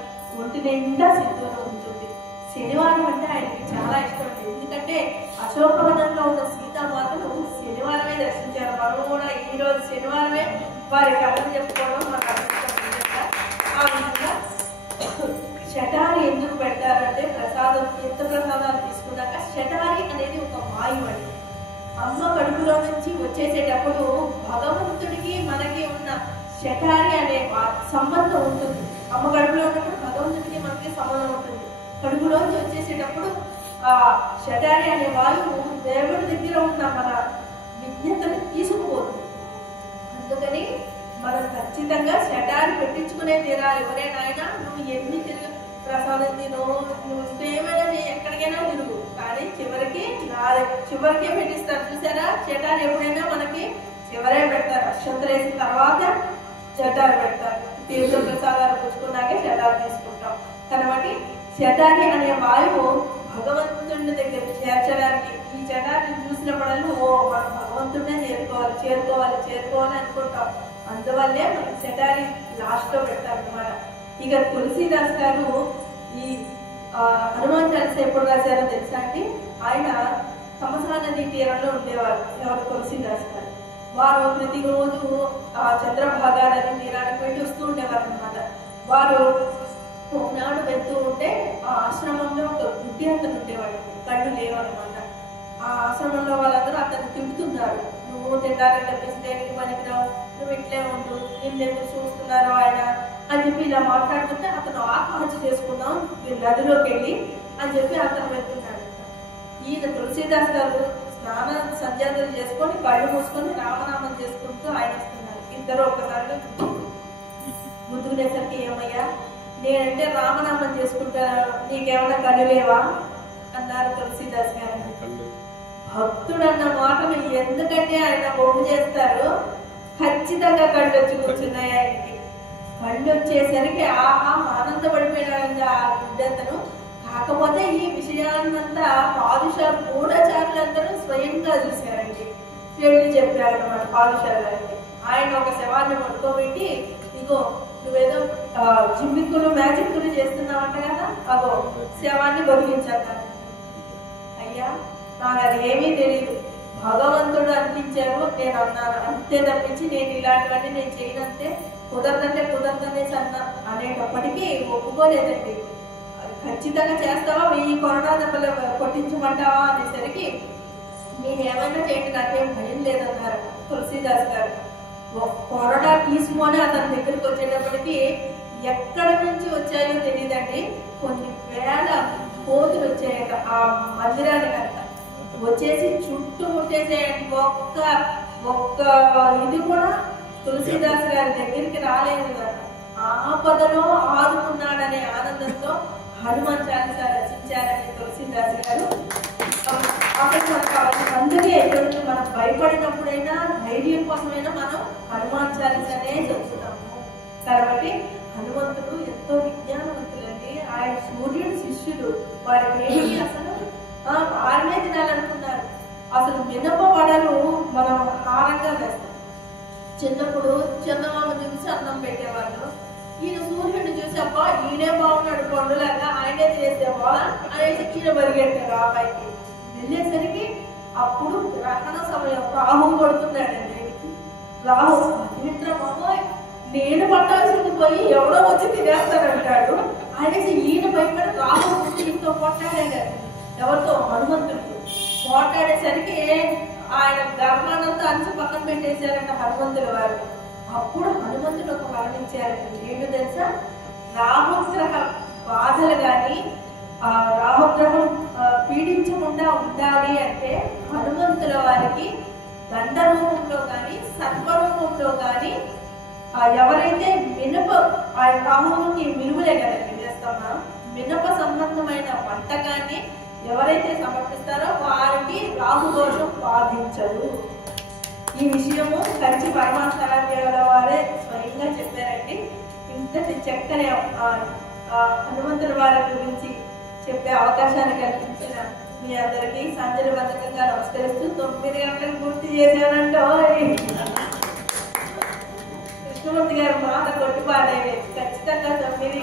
ఒంటి నిండా సింధూరం ఉంటుంది. శనివారం అంటే ఆయనకి చాలా ఇష్టం. ఎందుకంటే అశోకవనంలో ఉన్న సీతామాతను శనివారమే దర్శించారు. మనం కూడా ఈ రోజు శనివారమే వారి కథలు చెప్పుకోవడం మాకు అదృష్టం. ఆ విధంగా షటారి ఎందుకు పెడతారంటే ప్రసాదం ఎంత ప్రసాదాలు తీసుకున్నాక షటారి అనేది ఒక వాయువడి. అమ్మ కడుపులో నుంచి వచ్చేసేటప్పుడు భగవంతుడికి మనకి ఉన్న షటారి అనే సంబంధం ఉంటుంది. అమ్మ కడుపులో ఉన్నప్పుడు భగవంతుడికి మనకి సంబంధం ఉంటుంది. కడుపులోంచి వచ్చేసేటప్పుడు ఆ షటారి అనే వాయువు దేవుడి దగ్గర ఉన్న మన విజ్ఞతని తీసుకుపోతుంది. అందుకని మనం ఖచ్చితంగా షటారి పెట్టించుకునే తీరాలి. ఎవరైనా ఆయన నువ్వు ఎన్ని తిరుగు ప్రసాదం తిను, నువ్వు ఇంకేమైనా ఎక్కడికైనా తిరుగు, కానీ చివరికే పెట్టిస్తారు. చూసారా షటారి ఎప్పుడైనా మనకి చివరే పెడతారు. అక్షంతలు వేసిన తర్వాత షటారి పెడతారు. తీర్థ ప్రసాదాలు పుచ్చుకున్నాకే షటారి తీసుకుంటాం. కాబట్టి షటారి అనే వాయువు భగవంతుడి దగ్గర చేర్చడానికి ఈ షటారిని చూసినప్పుడల్లా ఓ మనం భగవంతుడినే చేరుకోవాలి అనుకుంటాం. అందువల్లే మనం షటారి లాస్ట్ లో పెడతారు అన్నమాట. ఇక తులసీదాస్ గారు ఈ హనుమాన్ చాలీసా ఎప్పుడు రాశారో తెలుసా అండి? ఆయన తమసా నది తీరంలో ఉండేవారు. ఎవరు? తులసీదాస్ గారు. వారు ప్రతిరోజు ఆ చంద్రభాగా నది తీరానికి వెళ్ళి వస్తూ ఉండేవారు అనమాట. వారు ఒకనాడు వెళ్తూ ఉంటే ఆ ఆశ్రమంలో ఒక గుడ్డి అతను ఉండేవాడు, కళ్ళు లేవన్నమాట. ఆ ఆశ్రమంలో వాళ్ళందరూ అతను తింటున్నారు. నువ్వు తింటారని తప్పిస్తే పనికిరావు, నువ్వు ఇట్లే ఉండు, నిన్ను ఎందుకు చూస్తున్నారు ఆయన అని చెప్పి ఇలా మాట్లాడుతుంటే అతను ఆత్మహత్య చేసుకుందాం నదిలోకి వెళ్ళి అని చెప్పి అతను వెళ్తున్నాడు. ఈయన తులసీదాస్ గారు స్నాన సంధ్యాదలు చేసుకొని కళ్ళు మూసుకొని రామనామం చేసుకుంటూ ఆయన వస్తున్నారు. ఇద్దరు ఒక్కసారిగా ముద్దుకునేసరికి ఏమయ్యా నేనంటే రామనామం చేసుకుంటా నీకేమైనా కళ్ళు లేవా అన్నారు తులసీదాస్ గారు. భక్తుడు అన్న మాటను ఎందుకంటే ఆయన ఒప్పు చేస్తారు, ఖచ్చితంగా కళ్ళు వచ్చి కూర్చున్నాయి ఆయనకి. కళ్ళు వచ్చేసరికి ఆహా ఆనందపడిపోయినాడు ఆ బిడ్డతను. కాకపోతే ఈ విషయాన్నంతా పాదుషా గూఢచారులందరూ స్వయంగా చూశారండి. వెళ్ళి చెప్పారనమాట పాదుషా గారికి. ఆయన ఒక శవాన్ని పడుకోబెట్టి ఇగో నువ్వేదో జిమ్మిక్కులు మ్యాజిక్కులు చేస్తున్నావంట కదా, అగో శవాన్ని బతికించాను. అయ్యా నాకు అది ఏమీ తెలియదు, భగవంతుడు అనిపించారు నేను అన్నాను అంతే తప్పించి నేను ఇలాంటివన్నీ నేను చేయనంతే, కుదరదంటే కుదరదనేసి అన్నా అనేటప్పటికీ ఒప్పుకోలేదండి. ఖచ్చితంగా చేస్తావా 1000 కొరడా దెబ్బలు కొట్టించమంటావా అనేసరికి నేను ఏమైనా చేయండి నాకేం భయం లేదన్నారు తులసీదాస్ గారు. కొరడా తీసుకొని అతని దగ్గరికి వచ్చేటప్పటికి ఎక్కడి నుంచి వచ్చాయో తెలియదండి, కొన్ని వేల కోతులు వచ్చాయట ఆ మందిరానికి అంతా వచ్చేసి చుట్టూ ముట్టేసేయండి. ఒక్క ఇది కూడా తులసీదాస్ గారి దగ్గరికి రాలేదు కదా. ఆపదలో ఆదుకున్నాడనే ఆనందంతో హనుమాన్ చాలీసా రచించారని తులసీదాస్ గారు. అందుకే ఎప్పుడు మనం భయపడినప్పుడైనా ధైర్యం కోసమైనా మనం హనుమాన్ చాలీసానే చదువుతాము. కాబట్టి హనుమంతుడు ఎంతో విజ్ఞానవంతులండి. ఆయన సూర్యుడు శిష్యుడు. వారికి ఏమి అసలు ఆరనే తినాలనుకున్నారు. అసలు మినప వడలు మనం హారంగా వేస్తాం. చిన్నప్పుడు చందమామ చూసి అన్నం పెట్టేవాళ్ళు. ఈయన సూర్యుడిని చూసి అబ్బా ఈయనే బాగున్నాడు పండులాగా ఆయనే చేసేవాళ్ళ అనేసి ఈయన పరిగెట్టారు ఆ పైకి. వెళ్ళేసరికి అప్పుడు గ్రహణ సమయం రాహు కొడుతున్నాడండి. రాహు బాబోయ్ నేను పట్టాల్సింది పోయి ఎవడో వచ్చి తినేస్తానంటాడు అనేసి ఈయన భయపడి రాహు ఇంతో కొట్టాడండి. ఎవరితో? హనుమంతుడితో పోటాడేసరికి ఆయన గర్భానంతా అంచు పక్కన పెట్టేశారంట హనుమంతుల వారు. అప్పుడు హనుమంతుడు ఒక వర్ణించారంట. ఏంటో తెలుసా? రాహుగ్రహ బాధలు కానీ రాహుగ్రహం పీడించకుండా ఉండాలి అంటే హనుమంతుల వారికి దండ రూపంలో కానీ సర్పరూపంలో కానీ ఎవరైతే మినప రాహువుకి విలువలే కదండి చేస్తామా, మినప సంబంధమైన వంటకాన్ని ఎవరైతే సమర్పిస్తారో వారికి రాహు దోషం బాధించదు. ఈ విషయము కంచి పరమాచార్యుల వారే స్వయంగా చెప్పారండి. ఇంతటి చక్కని హనుమంతుల వారి గురించి చెప్పే అవకాశాన్ని కల్పించిన మీ అందరికీ సంజయబద్ధకంగా నమస్కరిస్తూ 9 గంటలకు పూర్తి చేశానంటో కృష్ణమూర్తి గారు మాట కొట్టుపాడేది ఖచ్చితంగా 9.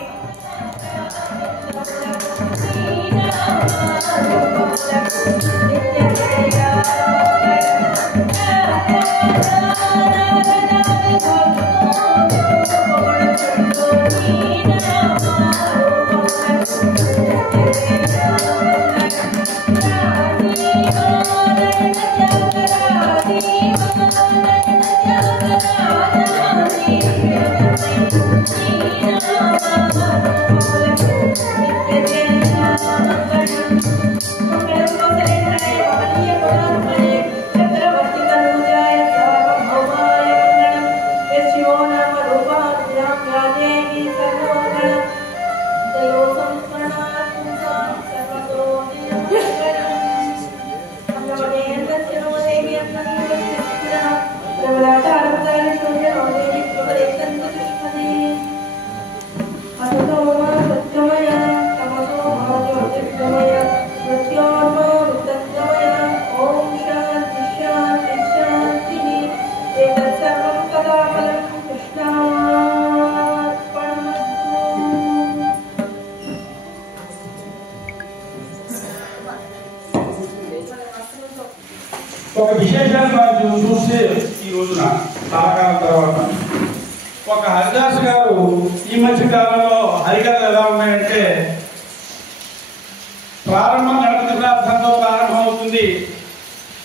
ఒక విశేషాన్ని మనం చూస్తే ఈ రోజున చాలా కాలం తర్వాత ఒక హరిదాస్ గారు ఈ మధ్య కాలంలో హరికథలు ఎలా ఉన్నాయంటే ప్రారంభం గణపతితో ప్రారంభమవుతుంది,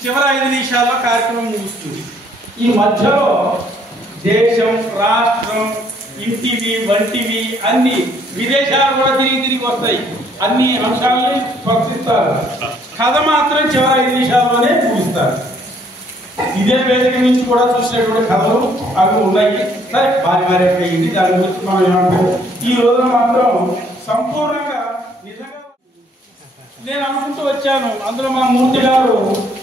చివరి 5 నిమిషాల్లో కార్యక్రమం ముగుస్తుంది. ఈ మధ్యలో దేశం, రాష్ట్రం, ఇంటివి వంటివి అన్ని విదేశాలు కూడా తిరిగి వస్తాయి. అన్ని అంశాలని స్పర్శిస్తారు. కథ మాత్రం చివరి 5 నిమిషాల్లోనే ముగిస్తారు. ఇదే వేదిక నుంచి కూడా చూసినటువంటి కథలు అవి ఉన్నాయి. సరే భారీ భారీ అయింది, దాని గురించి మనం ఏమంటాం. ఈ రోజున మాత్రం సంపూర్ణంగా నిజంగా నేను అనుకుంటూ వచ్చాను. అందులో మా మూర్తి గారు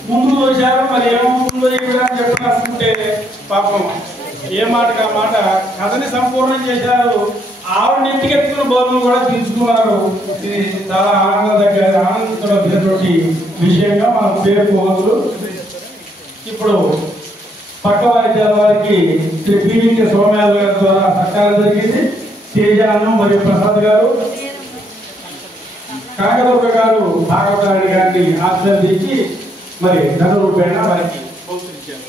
ముందుకు వచ్చారు. మరి ఏమవుతుందో ఇక్కడ అని చెప్పి అనుకుంటే పాపం ఏ మాటగా మాట కథని సంపూర్ణం చేశారు. ఆవిడ నెత్తికెత్తుకున్న బోర్లు కూడా తీసుకున్నారు. ఇది చాలా ఆనందించినటువంటి విషయంగా మనం పేర్కోవచ్చు. ఇప్పుడు పక్క వైద్యాల వారికి శ్రీ పీవీకే సోమయాదవ్ గారి ద్వారా సత్కారం జరిగింది. తేజాను మరియు ప్రసాద్ గారు, కాకదుర్గ గారు భాగవతారాయణ గారిని ఆశీర్వదించి మరి ధన రూపేణ వారికి బహుకరించారు.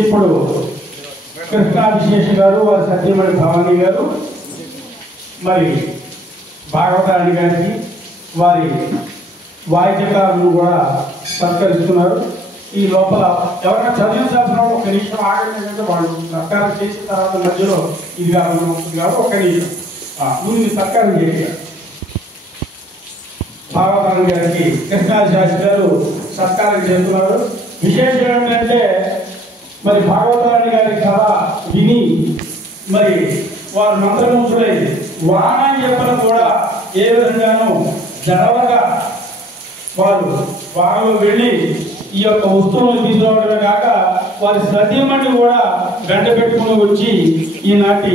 ఇప్పుడు కృష్ణా విశేష గారు, వారి సత్యమణి భవానీ గారు మరి భాగవతారాయణ గారికి వారి వాయిద్యకారులు కూడా సత్కరిస్తున్నారు. ఈ లోపల ఎవరైనా చదివించాల్సిన ఒక నిమిషం ఆగండి. వాళ్ళు సత్కారం చేసిన తర్వాత మధ్యలో ఇది ఉంటుంది కాబట్టి ఒక నిమిషం ముందు సత్కారం చేయాలి. భాగవతారాయణ గారికి కృష్ణా శాస్త్రి గారు సత్కారం చేస్తున్నారు. విశేషం ఏమిటంటే మరి భాగవతారాయణ గారి కథ విని మరి వారు మంత్రముగ్ధులై వాణా చెప్పడం కూడా ఏ విధంగానూ జడవగా వారు వారు వెళ్ళి ఈ యొక్క వస్తువులను తీసుకురావడమే కాక వారి సతీమణి కూడా గంట పెట్టుకుని వచ్చి ఈనాటి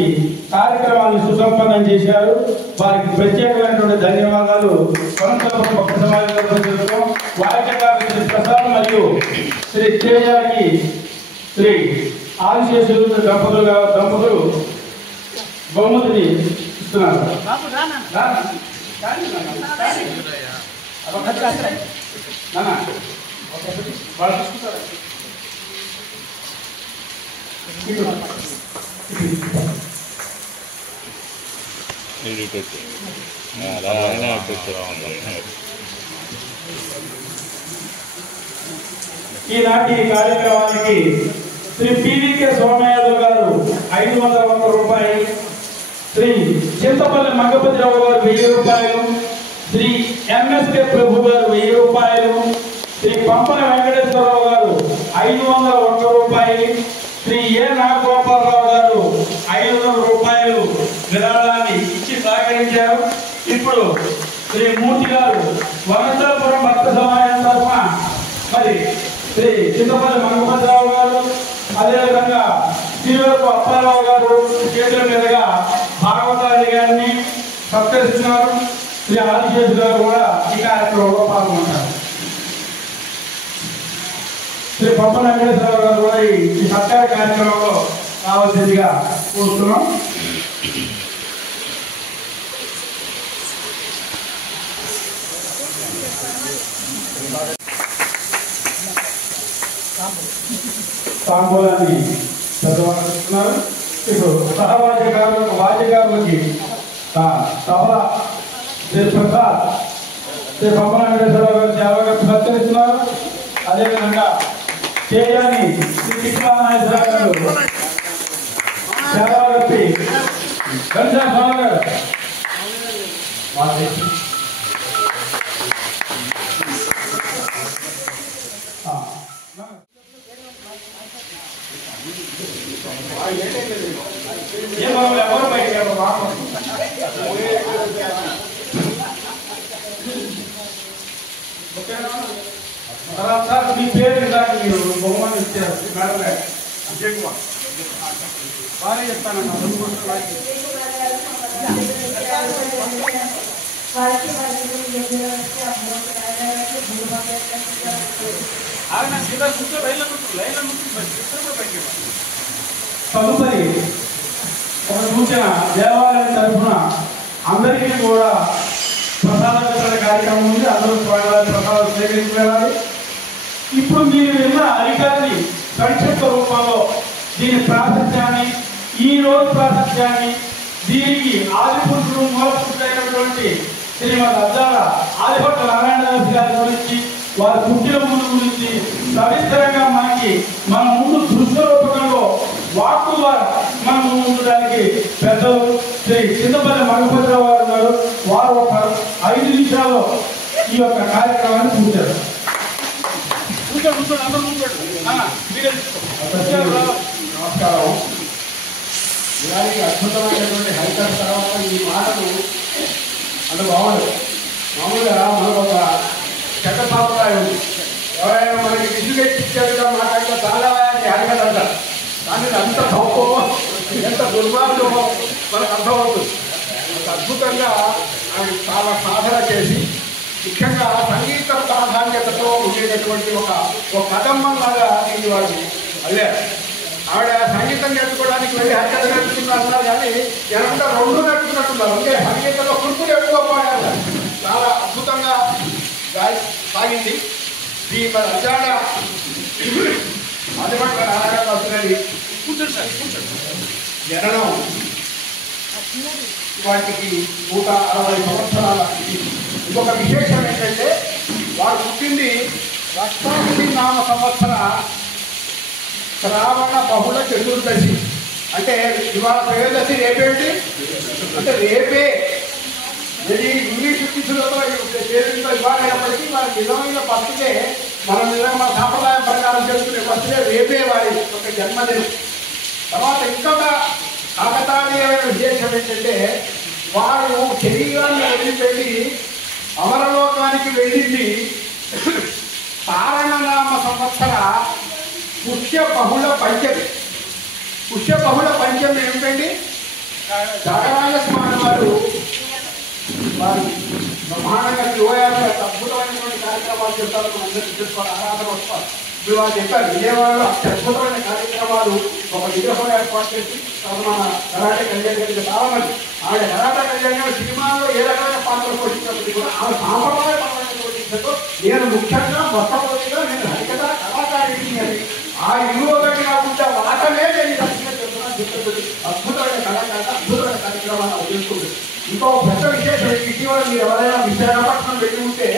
కార్యక్రమాన్ని సుసంపన్నం చేశారు. వారికి ప్రత్యేకమైనటువంటి ధన్యవాదాలు. కొనసాగుతున్న భక్త సమాజం వాయిద్యకారులు శ్రీ ప్రసాద్ మరియు శ్రీ తేజాకి శ్రీ ఆదిశేషులు దంపతులు బహుమతిని ఇస్తున్నారు. ఈనాటి కార్యక్రమానికి శ్రీ పీవీకే సోమయాదవ్ గారు 500 రూపాయలు, శ్రీ చింతపల్లి మంగపతిరావు గారు 1000 రూపాయలు, శ్రీ ఎంఎస్కే ప్రభు గారు 1000 రూపాయలు, శ్రీ పంపన వెంకటేశ్వరరావు గారు 501 రూపాయలు, శ్రీ ఏ నాగోపాలరావు గారు 500 రూపాయలు విరాళాన్ని ఇచ్చి సహకరించారు. ఇప్పుడు శ్రీ మూర్తి గారు వనస్థలపురం భక్త సమాజం తరఫున మరి శ్రీ చింతపల్లి మంగపతిరావు గారు, అదేవిధంగా శ్రీవరపు అప్పారావు గారు చేతుల మీదుగా భాగవతారాయణ గారిని సత్కరిస్తున్నారు. శ్రీ ఆదిశేషు గారు కూడా ఈ కార్యక్రమంలో పాల్గొంటారు. శ్రీ పంపన వెంకటేశ్వరరావు గారు కూడా ఈ సత్కార కార్యక్రమంలో కావాల్సిందిగా కోరుతున్నాం. తాంబూలాన్ని పెద్దవాడుతున్నారు. ఇప్పుడు వాద్యకారులకి సభ శ్రీ ప్రసాద్, శ్రీ పంపన వెంకటేశ్వరరావు గారు సేవగా సత్కరిస్తున్నారు. అదేవిధంగా తేజాన్ని శ్రీ కృష్ణానాయకరావు గారు సేవకి గంజాస్వామి గారు ఎవరు బయట తర్వాత మీ పేరు ఇందాక మీరు బహుమతి ఇచ్చారు మేడం విజయ్ కుమార్ బాగా చెప్తానన్నా. తదుపరి ఒక సూచన, దేవాలయం తరఫున అందరికీ కూడా ప్రసాద వితరణ కార్యక్రమం ఉంది. అందరూ ప్రసాదాలు స్వీకరించి వెళ్ళాలి. ఇప్పుడు మీరు విన్న హరికథని సంక్షిప్త రూపంలో దీని ప్రాశస్త్యాన్ని, ఈ రోజు ప్రాశస్త్యాన్ని, దీనికి ఆదిపురుషుడు మూలపురుషుడైనటువంటి శ్రీమద్ అద్దాల ఆదిభట్ట నారాయణదాస్ గారి గురించి, వారి పుట్టిన ముందు గురించి సవిస్తరంగా మన ముందు దృశ్య రూపకంలో వాక్కు ద్వారా మనం ఉండడానికి పెద్దలు శ్రీ చింతపల్లి మగపతిరావు గారు ఉన్నారు. వారు ఒక 5 నిమిషాల్లో ఈ యొక్క కార్యక్రమాన్ని పూర్తి నమస్కారం. ఇలాంటి అద్భుతమైనటువంటి హరికథ తర్వాత ఈ మాటలు అంటే బాగుంది. మామూలుగా మనకు ఒక చెడ్డ సాంప్రదాయం ఉంది. ఎవరైనా మనకి విసుగెట్టి ఇచ్చేట్టుగా మాట్లాడితే చాలా హరికథ అంటారు. కానీ అంత తప్పో ఎంత దుర్మార్గమో మనకు అర్థమవుతుంది. అంత అద్భుతంగా ఆయన చాలా సాధన చేసి ముఖ్యంగా సంగీత ప్రాధాన్యతతో ఉండేటటువంటి ఒక కదమ్మంలాగా దీన్ని వాడు అల్లారు. ఆవిడ సంగీతం నేర్చుకోవడానికి వెళ్ళి హరికథ నేర్చుకున్నారు కానీ ఎనకుండా 2 నేర్చుకున్నట్టున్నారు. అంటే సంగీతంలో కుర్పులు ఎక్కువ పాడారు. చాలా అద్భుతంగా సాగింది. ఈ మన అజాడ ఆదిభట్ల నారాయణదాస్ గారి జననం వాటికి 160 సంవత్సరాల. ఇంకొక విశేషం ఏంటంటే వారు పుట్టింది రక్షాక్షి నామ సంవత్సర శ్రావణ బహుళ చతుర్దశి. అంటే ఇవాళ త్రయోదశి రేపేంటి అంటే రేపే. ఇది ఇంగ్లీష్ టీచర్లతో పేరుతో ఇవ్వాలైనప్పటికీ వారి నిజమైన బర్త్డే మన నిజంగా సాంప్రదాయం ప్రకారం చేసుకునే బర్త్డే రేపే వారి ఒక జన్మదినం. తర్వాత ఇంకొక కాకతాళీయమైన విశేషం ఏంటంటే వారు శరీరాన్ని వదిలిపెట్టి అమరలోకానికి వెళ్ళింది తారణనామ సంవత్సర పుష్య బహుళ పంచమి. పుష్య బహుళ పంచమి ఏమిటండి? త్యాగరాజ స్వామి వారు బ్రహ్మాండంగా యువయాత్ర అద్భుతమైనటువంటి కార్యక్రమాలు చేస్తారు. అందరికీ తెలుసుకోవాలి. ఆరాధన వస్తారు. ఇప్పుడు వాళ్ళు చెప్పారు విజయవాడలో అత్యద్భుతమైన కార్యక్రమాలు ఒక విగ్రహం ఏర్పాటు చేసి మన కరాటే కళ్యాణ్ గారికి చాలా మంది ఆవిడ కరాటే కళ్యాణ్ సినిమాలో ఏ రకమైన పాత్ర పోషించినప్పటికీ కూడా ఆమె సాంప్రదాయపరమైనటువంటి దిశతో నేను ముఖ్యంగా మొట్టమొదటిగా నేను హరికథ కళాకారిని అని ఆ యువతకి కాకుండా వాటమే నేను అద్భుతమైన కళాకార అద్భుతమైన కార్యక్రమాలు చేస్తుంది. ఇంకో పెద్ద విశేషం ఇటీవల మీరు ఎవరైనా విశాఖపట్నం వెళ్ళి ఉంటే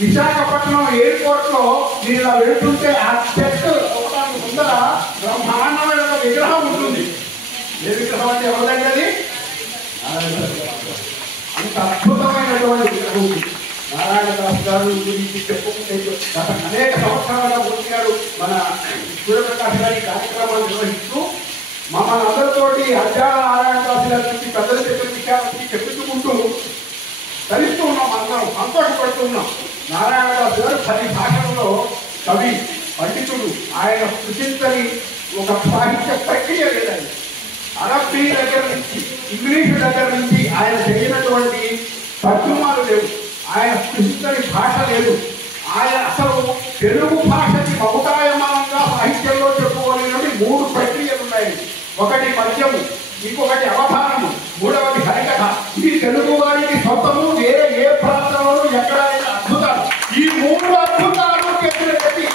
విశాఖపట్నం ఎయిర్పోర్ట్ లో మీరు ఇలా వెళ్తుంటే ఆ చెట్టు ఒకటానికి ముందర బ్రహ్మాండమైన విగ్రహం ఉంటుంది. ఏ విగ్రహం అంటే ఎవరిదండి అది? అంత అద్భుతమైనటువంటి విగ్రహం ఉంది. నారాయణదాస్ గారు గురించి చెప్పుకుంటే గత అనేక సంవత్సరాలుగా మూర్తి గారు మన సూర్యప్రకాష్ గారి కార్యక్రమాలు నిర్వహిస్తూ మమ్మల్ని అందరితోటి అజ్జాల నారాయణదాస్ గారి నుంచి పెద్దలు చెప్పిన విషయాలకి చెప్పుకుంటూ తరిస్తూ ఉన్నాం. అందరం సంతోషపడుతున్నాం. నారాయణదాస్ గారు 10 భాషలలో కవి, పండితుడు. ఆయన సృష్టించని ఒక సాహిత్య ప్రక్రియ లేదండి. అరబ్బీ దగ్గర నుంచి ఇంగ్లీషు దగ్గర నుంచి ఆయన చేయనటువంటి తర్జుమాలు లేవు. ఆయన సృష్టించని భాష లేదు. ఆయన అసలు తెలుగు భాషకి మమతాయమానంగా సాహిత్యంలో చెప్పుకోలేని 3 ప్రక్రియలు ఉన్నాయి. ఒకటి పద్యము, ఇంకొకటి అవధానము, మూడవది హరికథ. ఇది తెలుగు వారికి సొంతము. వేరే ఏ ప్రాంతంలోనూ ఎక్కడైనా అద్భుతాలు. ఈ 3 అద్భుతాలు చెప్పి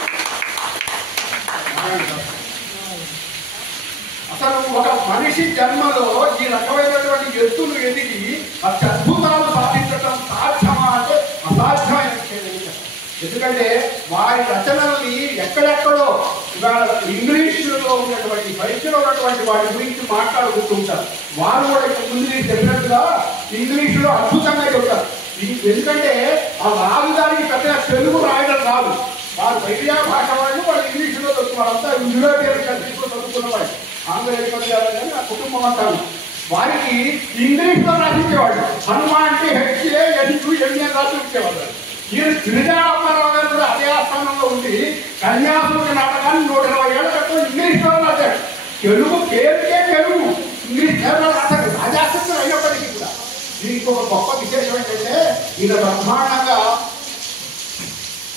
అసలు ఒక మనిషి జన్మలో ఈ రకమైనటువంటి ఎత్తులు ఎదిగి అత్యద్భుతాలు సాధించడం సాధ్యమా అంటే అసాధ్యమైన విషయం. ఎందుకంటే వారి రచనల్ని ఎక్కడెక్కడో ఇవాళ ఇంగ్లీషులో ఉన్నటువంటి పరీక్షలో ఉన్నటువంటి వాటి గురించి మాట్లాడుకుంటుంటారు. వారు కూడా ముందు చెప్పినట్టుగా ఇంగ్లీషులో అద్భుతంగా చెప్తారు. ఎందుకంటే ఆ రాజధానికి పెద్దగా తెలుగు రాయడం రాదు. వారు బయట భాష వాళ్ళు ఇంగ్లీషులో చదువుతున్నారు. అంతా యూరోపియన్ కంట్రీస్లో చదువుకున్న వాళ్ళు, ఆంధ్రప్రదేశ్ కానీ ఆ కుటుంబం అంటారు. వారికి ఇంగ్లీష్లో రాసించేవాడు. హనుమాన్ అంటే హెచ్ఏ ఎన్ని రాసించేవాడు. ఈయన గిరిజారామారావు గారు కూడా అదే ఆస్థానంలో ఉండి కన్యాసురుడి నాటకాన్ని 120 ఏళ్ల క్రితం ఇంగ్లీష్లో రాశాడు. తెలుగు పేరుకే తెలుగు, ఇంగ్లీష్ పేరులో రాశాడు. రాజాశక్తులు అయినప్పటికీ కూడా దీనికి ఒక గొప్ప విశేషం ఏంటంటే ఈయన బ్రహ్మాండంగా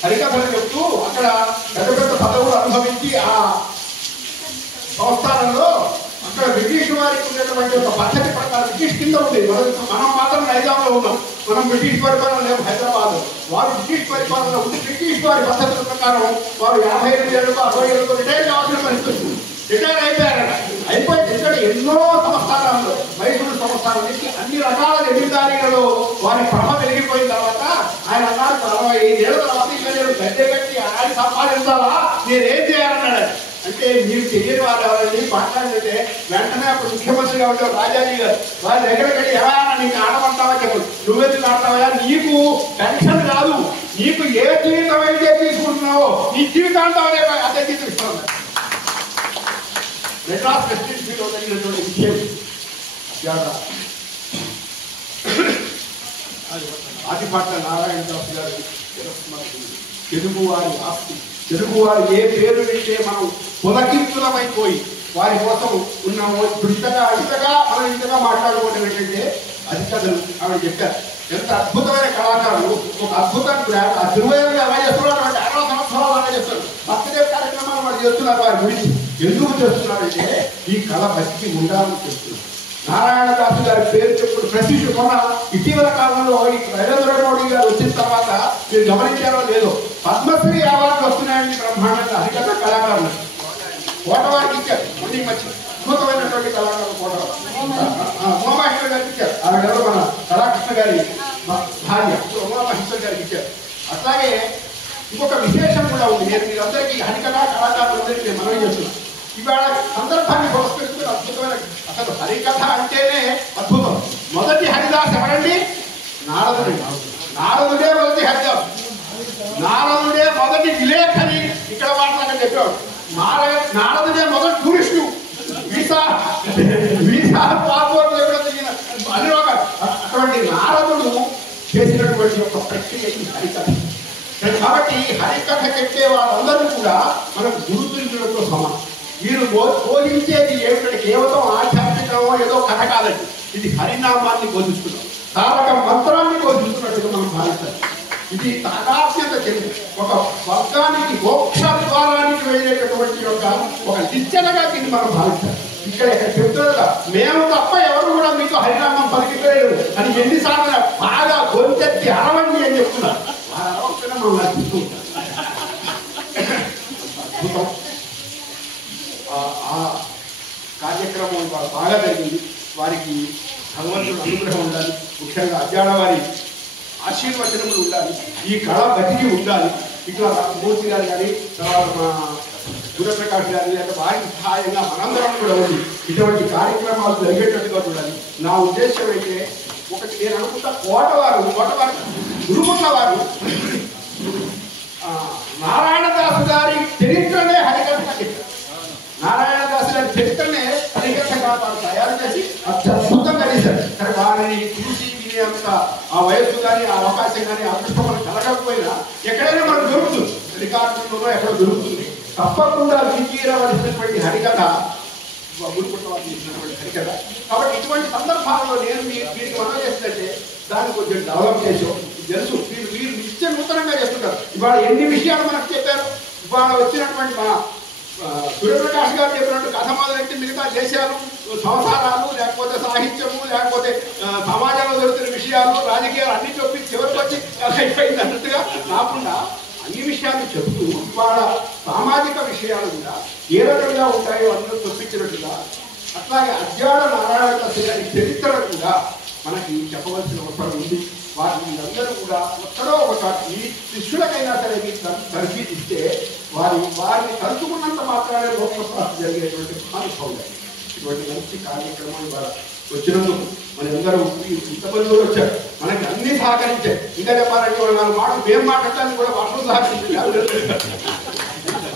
హరికథలు చెప్తూ అక్కడ పెద్ద పెద్ద పదవులు అనుభవించి ఆ సంస్థానంలో అక్కడ బ్రిటిష్ వారికి ఉండేటువంటి ఒక పద్ధతి ప్రకారం బ్రిటిష్ కింద ఉండేది. మనం మాత్రం నైజాంలో ఉన్నాం, మనం బ్రిటిష్ పరిపాలన లేవు హైదరాబాద్. వారు బ్రిటిష్ పరిపాలన ఉండి బ్రిటిష్ వారి పద్ధతుల ప్రకారం వారు 55 ఏళ్ళకు 60 ఏళ్ళకు రిటైర్ కావాల్సిన పరిస్థితి. రిటైర్ అయిపోయారట. అయిపోయి ఇక్కడ ఎన్నో సంస్థానాల్లో మైసూరు సంస్థానం నుంచి అన్ని రకాల జమీందారీలలో వారి ప్రభ పెరిగిపోయిన తర్వాత ఆయన అన్నారు 45 ఏళ్ళ తర్వాత ఇంకా నేను గద్దె కట్టి ఆయన సంపాదించాలా, నేనేం చేయాలన్నాడు. అంటే మీరు తెలియని వారు ఎవరండి మాట్లాడితే వెంటనే అప్పుడు ముఖ్యమంత్రిగా ఉండే రాజాజీ గారు వారి దగ్గరికి వెళ్ళి ఎవరైనా నీకు ఆడమంటావా చెప్పండి. నువ్వెందుకు ఆడతావా, నీకు పెన్షన్ కాదు, నీకు ఏ జీవితం అయితే తీసుకుంటున్నావో నీ జీవితాంతం అదే జీవితం ఇస్తాను. మెడ్రాస్ ప్రెసిడెన్సీలో జరిగినటువంటి విషయం ఆదిపట్ల నారాయణదాస్ గారు తెలుగువారి ఆస్తి, తెలుగువారు ఏ పేరు వింటే మనం పులకింతులమైపోయి వారి కోసం ఉన్నాము. ఇప్పుడు ఇంతగా మనం ఇంతగా మాట్లాడుకోవడం ఏంటంటే అది కథలు ఆవిడ చెప్పారు. ఎంత అద్భుతమైన కళాకారులు, ఒక అద్భుతంగా ఆ తిరుమలలో ఎలా చేస్తున్నారు అంటే 60 సంవత్సరాలు అలాగే చేస్తారు. భక్తిదేవ కార్యక్రమాలు వాళ్ళు చేస్తున్నారు. వారి గురించి ఎందుకు చేస్తున్నారంటే ఈ కళ బతికి ఉండాలని చేస్తున్నారు. నారాయణదాసు గారి పేరు చెప్పుడు ప్రసిద్ధి కొన్న ఇటీవల కాలంలో ఈ నరేంద్ర మోడీ గారు వచ్చిన తర్వాత మీరు గమనించారో లేదో పద్మశ్రీ అవార్డులు వస్తున్నాయండి బ్రహ్మాండంగా హరికథ కళాకారులు. కోటవారికి ఇచ్చారు. మళ్ళీ మంచి అద్భుతమైనటువంటి కళాకారులు కోటవారు ఉమామహేశ్వర్ గారికి ఇచ్చారు. ఆవిడ మన కళాకృష్ణ గారి భార్య ఉమామహేశ్వర్ గారికి ఇచ్చారు. అట్లాగే ఇంకొక విశేషం కూడా ఉంది. నేను మీరందరికీ హరికథ కళాకారులందరికీ నేను మనవి చేస్తున్నాను. ఇవాళ సందర్భాన్ని పురస్కరిస్తున్న అద్భుతమైన అసలు హరికథ అంటేనే అద్భుతం. మొదటి హరిదాస్ ఎవరండి? నారదుడే. నారదుడే మొదటి హరిదాస్. నారదుడే మొదటి విలేఖని ఇక్కడ మాట్లాడని చెప్పేవాడు. నారదుడే మొదటి టూరిస్టు. వీసా పాస్పోర్ట్ అన్ని అటువంటి నారదుడు చేసినటువంటి ఒక ప్రక్రియ ఈ హరికథ. కాబట్టి హరికథ చెప్పే వాళ్ళందరూ కూడా మనకు గురుతులతో సమానం. వీరు బోధించేది ఏమిటంటే కేవలం ఆధ్యాత్మికమో ఏదో కథ కాదండి. ఇది హరినామాన్ని బోధిస్తున్నాం, తారక మంత్రాన్ని బోధిస్తున్నట్టుగా మనం భావిస్తాం. ఇది తాదాత్మ్యత చెంది ఒక వర్గానికి మోక్ష ద్వారానికి వెళ్ళేటటువంటి ఒక నిచ్చెనగా దీన్ని మనం భావిస్తాం. ఇక్కడ చెప్తున్నదా మేము తప్ప ఎవరు కూడా మీకు హరినామం పలికిపోయాడు అని ఎన్నిసార్లు బాగా గొంతెత్తి అరవండి అని చెప్తున్నారు. వారు అరవకుండా మనం నడుపుతూ ఉంటాం. ఆ కార్యక్రమం బాగా జరిగింది. వారికి భగవంతుడు అనుగ్రహం ఉండాలి. ముఖ్యంగా అజ్ఞాన వారి ఆశీర్వచనములు ఉండాలి. ఈ కళ బతికి ఉండాలి. ఇట్లా మూర్తి గారు కానీ తర్వాత మా సూర్యప్రకాష్ గారి లేక వారికి సహాయంగా మనందరం కూడా ఉంది. ఇటువంటి కార్యక్రమాలు జరిగేటట్టుగా ఉండాలి. నా ఉద్దేశం అయితే ఒకటి నేను అనుకుంటా కోటవారు గురుముల వారు నారాయణదాసు గారి చరిత్రనే హరికథ. నారాయణదాసు గారి చరిత్రనే హరికథగా వారు తయారు చేసి అద్భుతంగా చేశారు. కానీ వారిని చూసి వినేంత ఆ వయస్సు కానీ ఆ అవకాశం కానీ అదృష్టం మనకు కలగకపోయినా ఎక్కడైనా మనకు దొరుకుతుంది. రికార్డులలో ఎక్కడ దొరుకుతుంది. తప్పకుండా వికీరవలసినటువంటి హరికథ గురుకుల వారు చేసినటువంటి హరికథ. కాబట్టి ఇటువంటి సందర్భాలలో నేను వీరికి మనం చేస్తుంటే దాన్ని కొంచెం డెవలప్ చేసాం. తెలుసు వీరు నిత్య నూతనంగా చేస్తుంటారు. ఇవాళ ఎన్ని విషయాలు మనకు చెప్పారు. ఇవాళ వచ్చినటువంటి మన సూర్యప్రకాష్ గారు చెప్పినట్టు కథ మొదలెట్టి మిగతా దేశాలు సంసారాలు లేకపోతే సాహిత్యము లేకపోతే సమాజంలో జరుగుతున్న విషయాలు రాజకీయాలు అన్ని చెప్పి చివరికి వచ్చి కథ అయిపోయింది అన్నట్టుగా కాకుండా అన్ని విషయాలు చెబుతూ ఇవాళ సామాజిక విషయాలు కూడా ఏ రకంగా ఉంటాయో అందరూ చూపించినట్టుగా అట్లాగే అజ్ఞాన నారాయణదాసు గారి చరిత్ర కూడా మనకి చెప్పవలసిన అవసరం ఉంది. వారిని అందరూ కూడా ఎక్కడో ఒకటి శిష్యులకైనా సరే తర్ఫీదిస్తే వారిని కలుసుకున్నంత మాత్రమే మోక్షప్రాప్తి జరిగేటువంటి అనుభవం. ఇటువంటి మంచి కార్యక్రమం ఇవాళ వచ్చినందుకు మన అందరూ ఇంతమంది కూడా వచ్చారు. మనకి అన్ని సహకరించారు. ఇంకా చెప్పాలంటే వాళ్ళు 4 మాటలు మేము మాట్లాడటానికి కూడా వాళ్ళు సహకరించారు.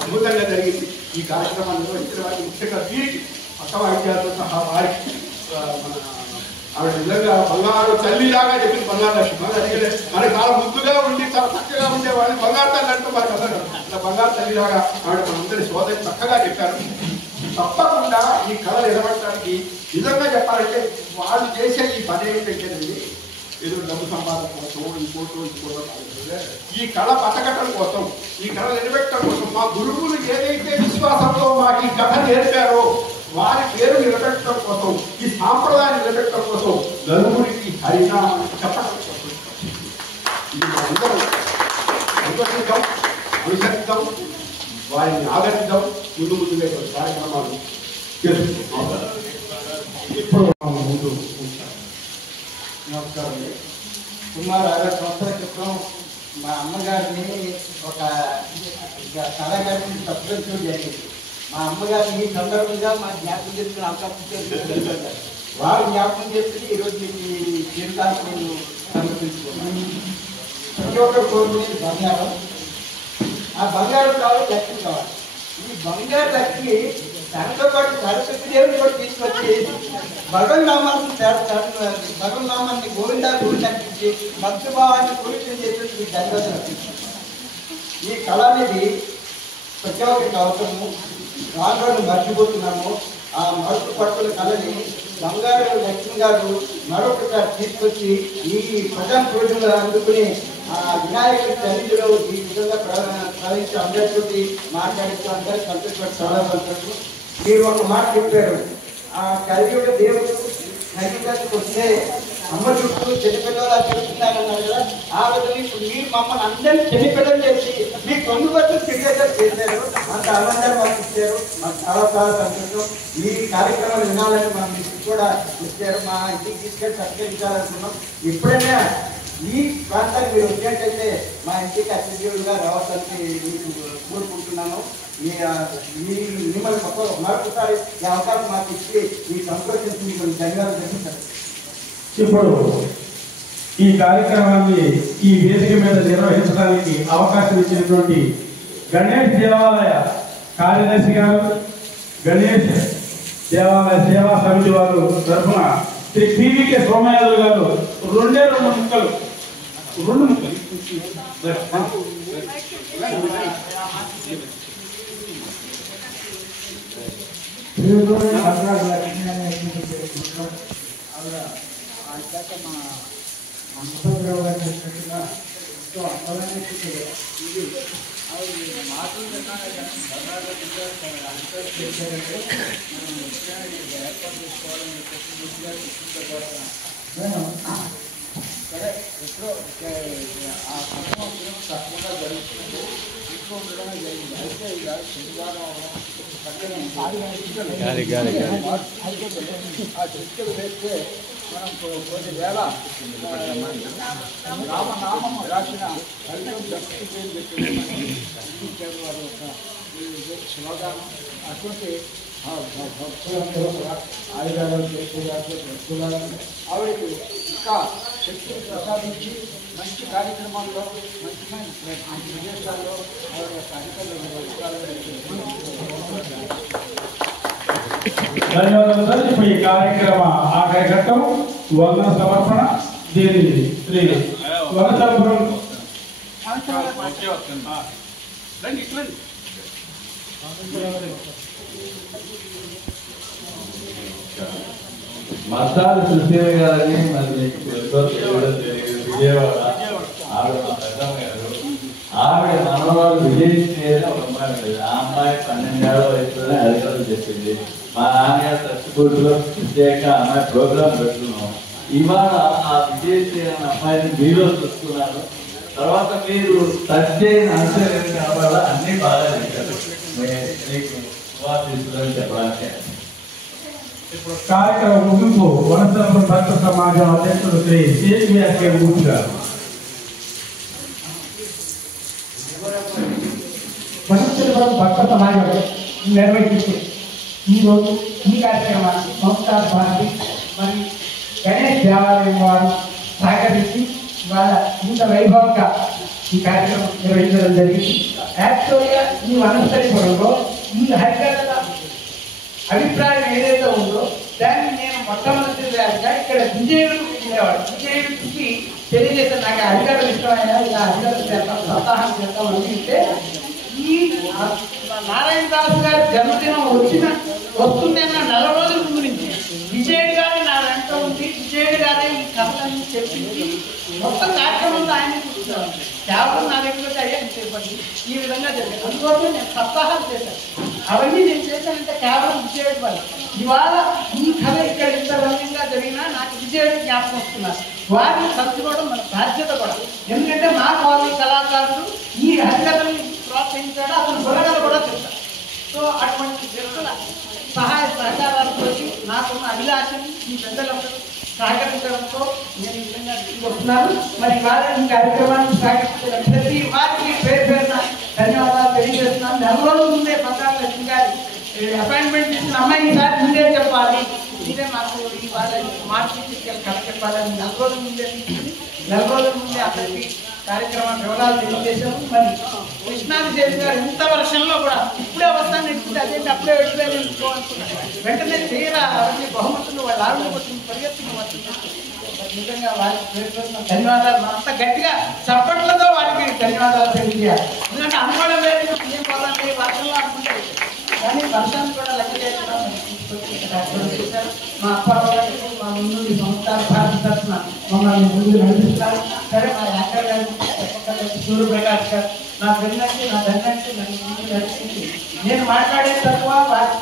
అద్భుతంగా జరిగింది. ఈ కార్యక్రమాన్ని నిర్వహించిన వారికి ముఖ్యంగా వీరికి పక్క వాయిద్యాలతో సహా వారికి మన ఆవిడ నిజంగా బంగారు తల్లిలాగా చెప్పింది. బంగారు లక్ష్మి మనకి చాలా ముద్దుగా ఉండి చాలా చక్కగా ఉండే వాళ్ళని బంగారు తల్లి అంటూ మనకు అందరూ ఇలా బంగారు తల్లిలాగా ఆవిడ మనందరి సోదరి చక్కగా చెప్పారు. తప్పకుండా ఈ కళ నిలబడటానికి నిజంగా చెప్పాలంటే వాళ్ళు చేసే ఈ పని ఏంటంటేనండి ఏదో డబ్బు సంపాదన కోసం ఇంకోటో ఈ కళ బతకటం కోసం ఈ కళ నిలబెట్టడం కోసం మా గురువులు ఏదైతే విశ్వాసంతో మాకు ఈ కథ నేర్పారో వారి పేరు నిలబెట్టడం కోసం, ఈ సాంప్రదాయాన్ని నిలబెట్టడం కోసం నలుగురికి హరినామం చెప్పడం కోసం ఇది మనందరం అనుసరిద్దాం, అనుసరిద్దాం, వారిని ఆదరిద్దాం, ముందు ముందుగా కార్యక్రమాలు చేసుకుంటున్నాం. ఇప్పుడు ముందు నమస్కారం. సుమారు 60 సంవత్సరాల క్రితం మా అమ్మగారిని ఒక కళాకారుని సత్కరించడం జరిగింది. మా అమ్మగారిని ఈ సందర్భంగా మా జ్ఞాపకం చేసుకునే అవకాశం చేసుకుంటారు. వారు జ్ఞాపకం చేసుకుని ఈరోజు మీకు ఈ జీవితాన్ని నేను సమర్పించుకున్నాను. ప్రతి ఒక్కరు కోరుకునేది బంగారం. ఆ బంగారం కావాలి, లక్ష్మి కావాలి. ఈ బంగారు లక్ష్మి దాంతో పాటు సరస్వతి దేవుని కూడా తీసుకొచ్చి భగవన్నామాన్ని గోవిందా గురి నడిపించి భక్తిభావాన్ని పూరితం చేసేసి మీకు ధన్యవాదాలు. ఈ కళ అనేది ప్రతి ఒక్కరికి అవసరము. రాను మర్చిపోతున్నాము. ఆ మరుపు పట్టుల కళని బంగారు లక్ష్మి గారు మరొకసారి తీసుకొచ్చి ఈ ప్రజా పూజలు అందుకుని ఆ వినాయకుడి సన్నిధిలో ఈ విధంగా ప్రవహించి అందరితోటి మాట్లాడుతూ అందరూ సంతోషపడి చాలా సంతోషం. మీరు ఒక మాట చెప్పారు, ఆ కలియుగ దేవుడు నైవేద్యానికి వస్తే అమ్మ చుట్టూ చెనిపిల్లలు తిరుగుతున్నారన్నారు కదా. ఆ విధంగా ఇప్పుడు మీరు మమ్మల్ని అందరినీ చెనిపిల్లలు చేసి మీ 9 వరకు తిరిగేటట్టు చేశారు. అంత ఆనందాన్ని మాకు ఇచ్చారు. మాకు చాలా చాలా సంతోషం. ఈ కార్యక్రమాలు వినాలని మా మీకు కూడా ఇచ్చారు. మా ఇంటికి తీసుకెళ్ళి సత్కరించాలనుకున్నాం. ఎప్పుడైనా ఈ ప్రాంతానికి మీరు వచ్చినట్టయితే మా ఇంటికి అతిథులుగా రావడానికి మీకు కోరుకుంటున్నాను. మిమ్మల్ని మరొకసారి ఈ అవకాశం మాకు ఇచ్చి ఈ సంతోషించి మీకు ధన్యవాదాలు తెలుపుతారు. ఇప్పుడు ఈ కార్యక్రమాన్ని ఈ వేదిక మీద నిర్వహించడానికి అవకాశం ఇచ్చినటువంటి గణేష్ దేవాలయ కార్యదర్శి గారు, గణేష్ దేవాలయ సేవా సమితి వారు తరఫున శ్రీ పివికే సోమయాజులు గారు 2 ముక్కలు మనం కొన్ని వేళ రామనామం రాసిన శివగానం అటువంటి భక్తులందరూ కూడా ఆయుధాలు ఆవిడకి ఇంకా శక్తిని ప్రసాదించి మంచి కార్యక్రమాల్లో మంచి విదేశాల్లో ఆవిడ ధన్యవాదాలు సార్. ఇప్పుడు ఈ కార్యక్రమ ఆఖరి ఘట్టం వందన సమర్పణ. దీని శ్రీ వనసాపురం మస్తాలు సుశీల గారిని మరి విజయవాడ ఆవిడ మా పెద్దమ్మ గారు. ఆవిడ మనవాళ్ళు విజయశ్రీ ఒక అమ్మాయి ఉండేది. ఆ అమ్మాయి 12 ఏళ్ల వయసులోనే అధికారులు చెప్పింది. మా నాన్నగారు చచ్చిపోతులో ప్రత్యేక అమ్మాయి ప్రోగ్రాం పెడుతున్నాం. ఇవాళ ఆ విజయశ్రీ అనే అమ్మాయిని మీరు చూస్తున్నారు. తర్వాత మీరు టచ్ చేయని అంశం ఏమి కనబడాలా అన్ని బాగా చేశారు. మీకు శుభాశీస్సులని చెప్పడానికి ఇప్పుడు కార్యక్రమం ముగింపు వనసాపురం భక్త సమాజం అధ్యక్షుడు శ్రీ సిఎస్కే మూర్తి గారు. వనస్థలిపురం భక్త సమాజం నిర్వహించే ఈరోజు ఈ కార్యక్రమాన్ని సంస్థాన భారతి మరియు గణేష్ దేవాలయం వారు సహకరించి ఇవాళ ఇంత వైభవంగా ఈ కార్యక్రమం నిర్వహించడం జరిగింది. యాక్చువల్గా ఈ వనస్థలిపురంలో ఈ హరికథల అభిప్రాయం ఏదైతే ఉందో దాన్ని నేను మొట్టమొదటిగా ఇక్కడ విజయుడు ఉండేవాడు. విజయుడికి తెలియజేస్తే నాకు హరికథలు ఇష్టమైన ఇలా హరికథలు చేస్తాం, సప్తాహం చేస్తాం అనిపిస్తే ఈ నారాయణ దాస్ గారి జన్మదినం వస్తుంది అన్న 4 రోజుల ముందు నుంచి విజయుడు గారి నా వెంట ఉంది. విజయుడు గారే ఈ కథలన్నీ చెప్పించి మొత్తం కార్యక్రమంలో ఆయన కూర్చున్నాను. కేవలం నా దగ్గర అయ్యా చెప్పండి ఈ విధంగా జరిగింది. అందుకోసం నేను సప్తాహాలు చేశాను. అవన్నీ నేను చేశానంటే కేవలం విజయుడు వల్ల. ఇవాళ ఈ కథ ఇక్కడ ఇంత రమ్యంగా జరిగినా నాకు విజయం జ్ఞాపకం వస్తున్నారు. వారిని తలుచుకోవడం మన బాధ్యత కూడా. ఎందుకంటే మా కాలనీ కళాకారులు ఈ హరికథని ప్రోత్సహించాడు, అతను బుర్రకథ కూడా చెప్తారు. సో అటువంటి వ్యక్తుల సహాయ సహకారాలతో నాకున్న అభిలాషని ఈ పెద్దలందరూ సహకరించడంతో నేను ఈ విధంగా వస్తున్నాను. మరి వారి ఈ కార్యక్రమాన్ని సహకరించిన ప్రతి వారికి పేరు పేరున ధన్యవాదాలు తెలియజేస్తున్నాను. నెల రోజుల ముందే బంగారు లక్ష్మి గారి అపాయింట్మెంట్ ఇచ్చిన అమ్మాయి ఈసారి ముందే చెప్పాలి, మీరే మాకు ఈ వాళ్ళ మార్చి కథ చెప్పాలని నెల రోజుల ముందే తీసుకుని నెల రోజుల ముందే అందరికీ కార్యక్రమం వివరాలు తెలియజేశాము. మరి కృష్ణాభిషేక్ గారు ఇంత వర్షంలో కూడా ఇప్పుడే వస్తాను నడిచింది, అదేంటి అప్పుడే వెళ్ళిపోయానుకున్నాను. వెంటనే తీరా అవన్నీ బహుమతులు వాళ్ళ ఆవిడ వచ్చింది పరిగెత్తుకుని వస్తుంది. నిజంగా వారికి ధన్యవాదాలు. మనంతా గట్టిగా చప్పట్లతో వారికి ధన్యవాదాలు తెలియజేయాలి. ఎందుకంటే అనుకోవడం లేదు ఏం పోదాం వర్షంలో అనుకుంటారు, కానీ వర్షాన్ని కూడా లెక్క చేయకుండా చేశారు. మా అప్పారావు గారికి మా ముందు ఈ సంస్కార భారత తరఫున మమ్మల్ని ముందు నడిపిస్తారు. సరే మా యాంకర్ గారు సూర్యప్రకాష్ గారు నా ఫ్రెండ్కి నా తండ్రికి నన్ను ముందు నడిపించి నేను మాట్లాడే తక్కువ వారి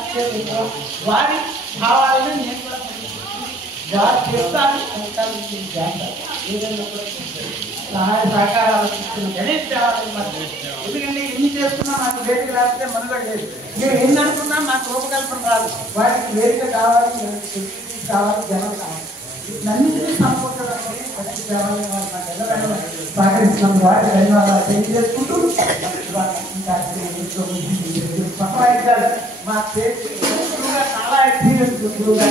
వారి భావాలను నేను కూడా వారు చేస్తాను ఏదైనా సహాయ సహకారాలు ఇస్తున్న గణేష్ దేవాలయం. ఎందుకంటే ఎన్ని చేసుకున్నా నాకు వేదిక రాస్తే మనుగడ లేదు. మేము ఏందనుకున్నా నాకు రూపకల్పన రాదు. వాటికి వేదిక కావాలి, కావాలి, జనం కావాలి. వీటన్నింటినీ సమకూర్చడానికి గణేష్ దేవాలయం వారు నాకు ఎలా సహకరిస్తున్నాను. వారికి ధన్యవాదాలు తెలియజేసుకుంటూ పక్కవాయిద్దాలు మా గురువుగా చాలా ఎక్స్పీరియన్స్ గురువుగా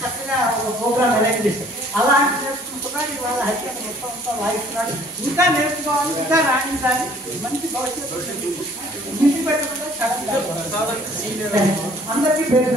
చక్కగా ప్రోగ్రామ్ అరేంజ్ చేశారు. అలాంటి నేర్చుకుంటున్నాడు ఇవాళ హైటెక్ మొత్తం వాయిస్తున్నాడు. ఇంకా నేర్చుకోవాలి, ఇంకా రాణించాలి, మంచి భవిష్యత్తు ఇంటి పెట్టకుండా అందరికీ పేరు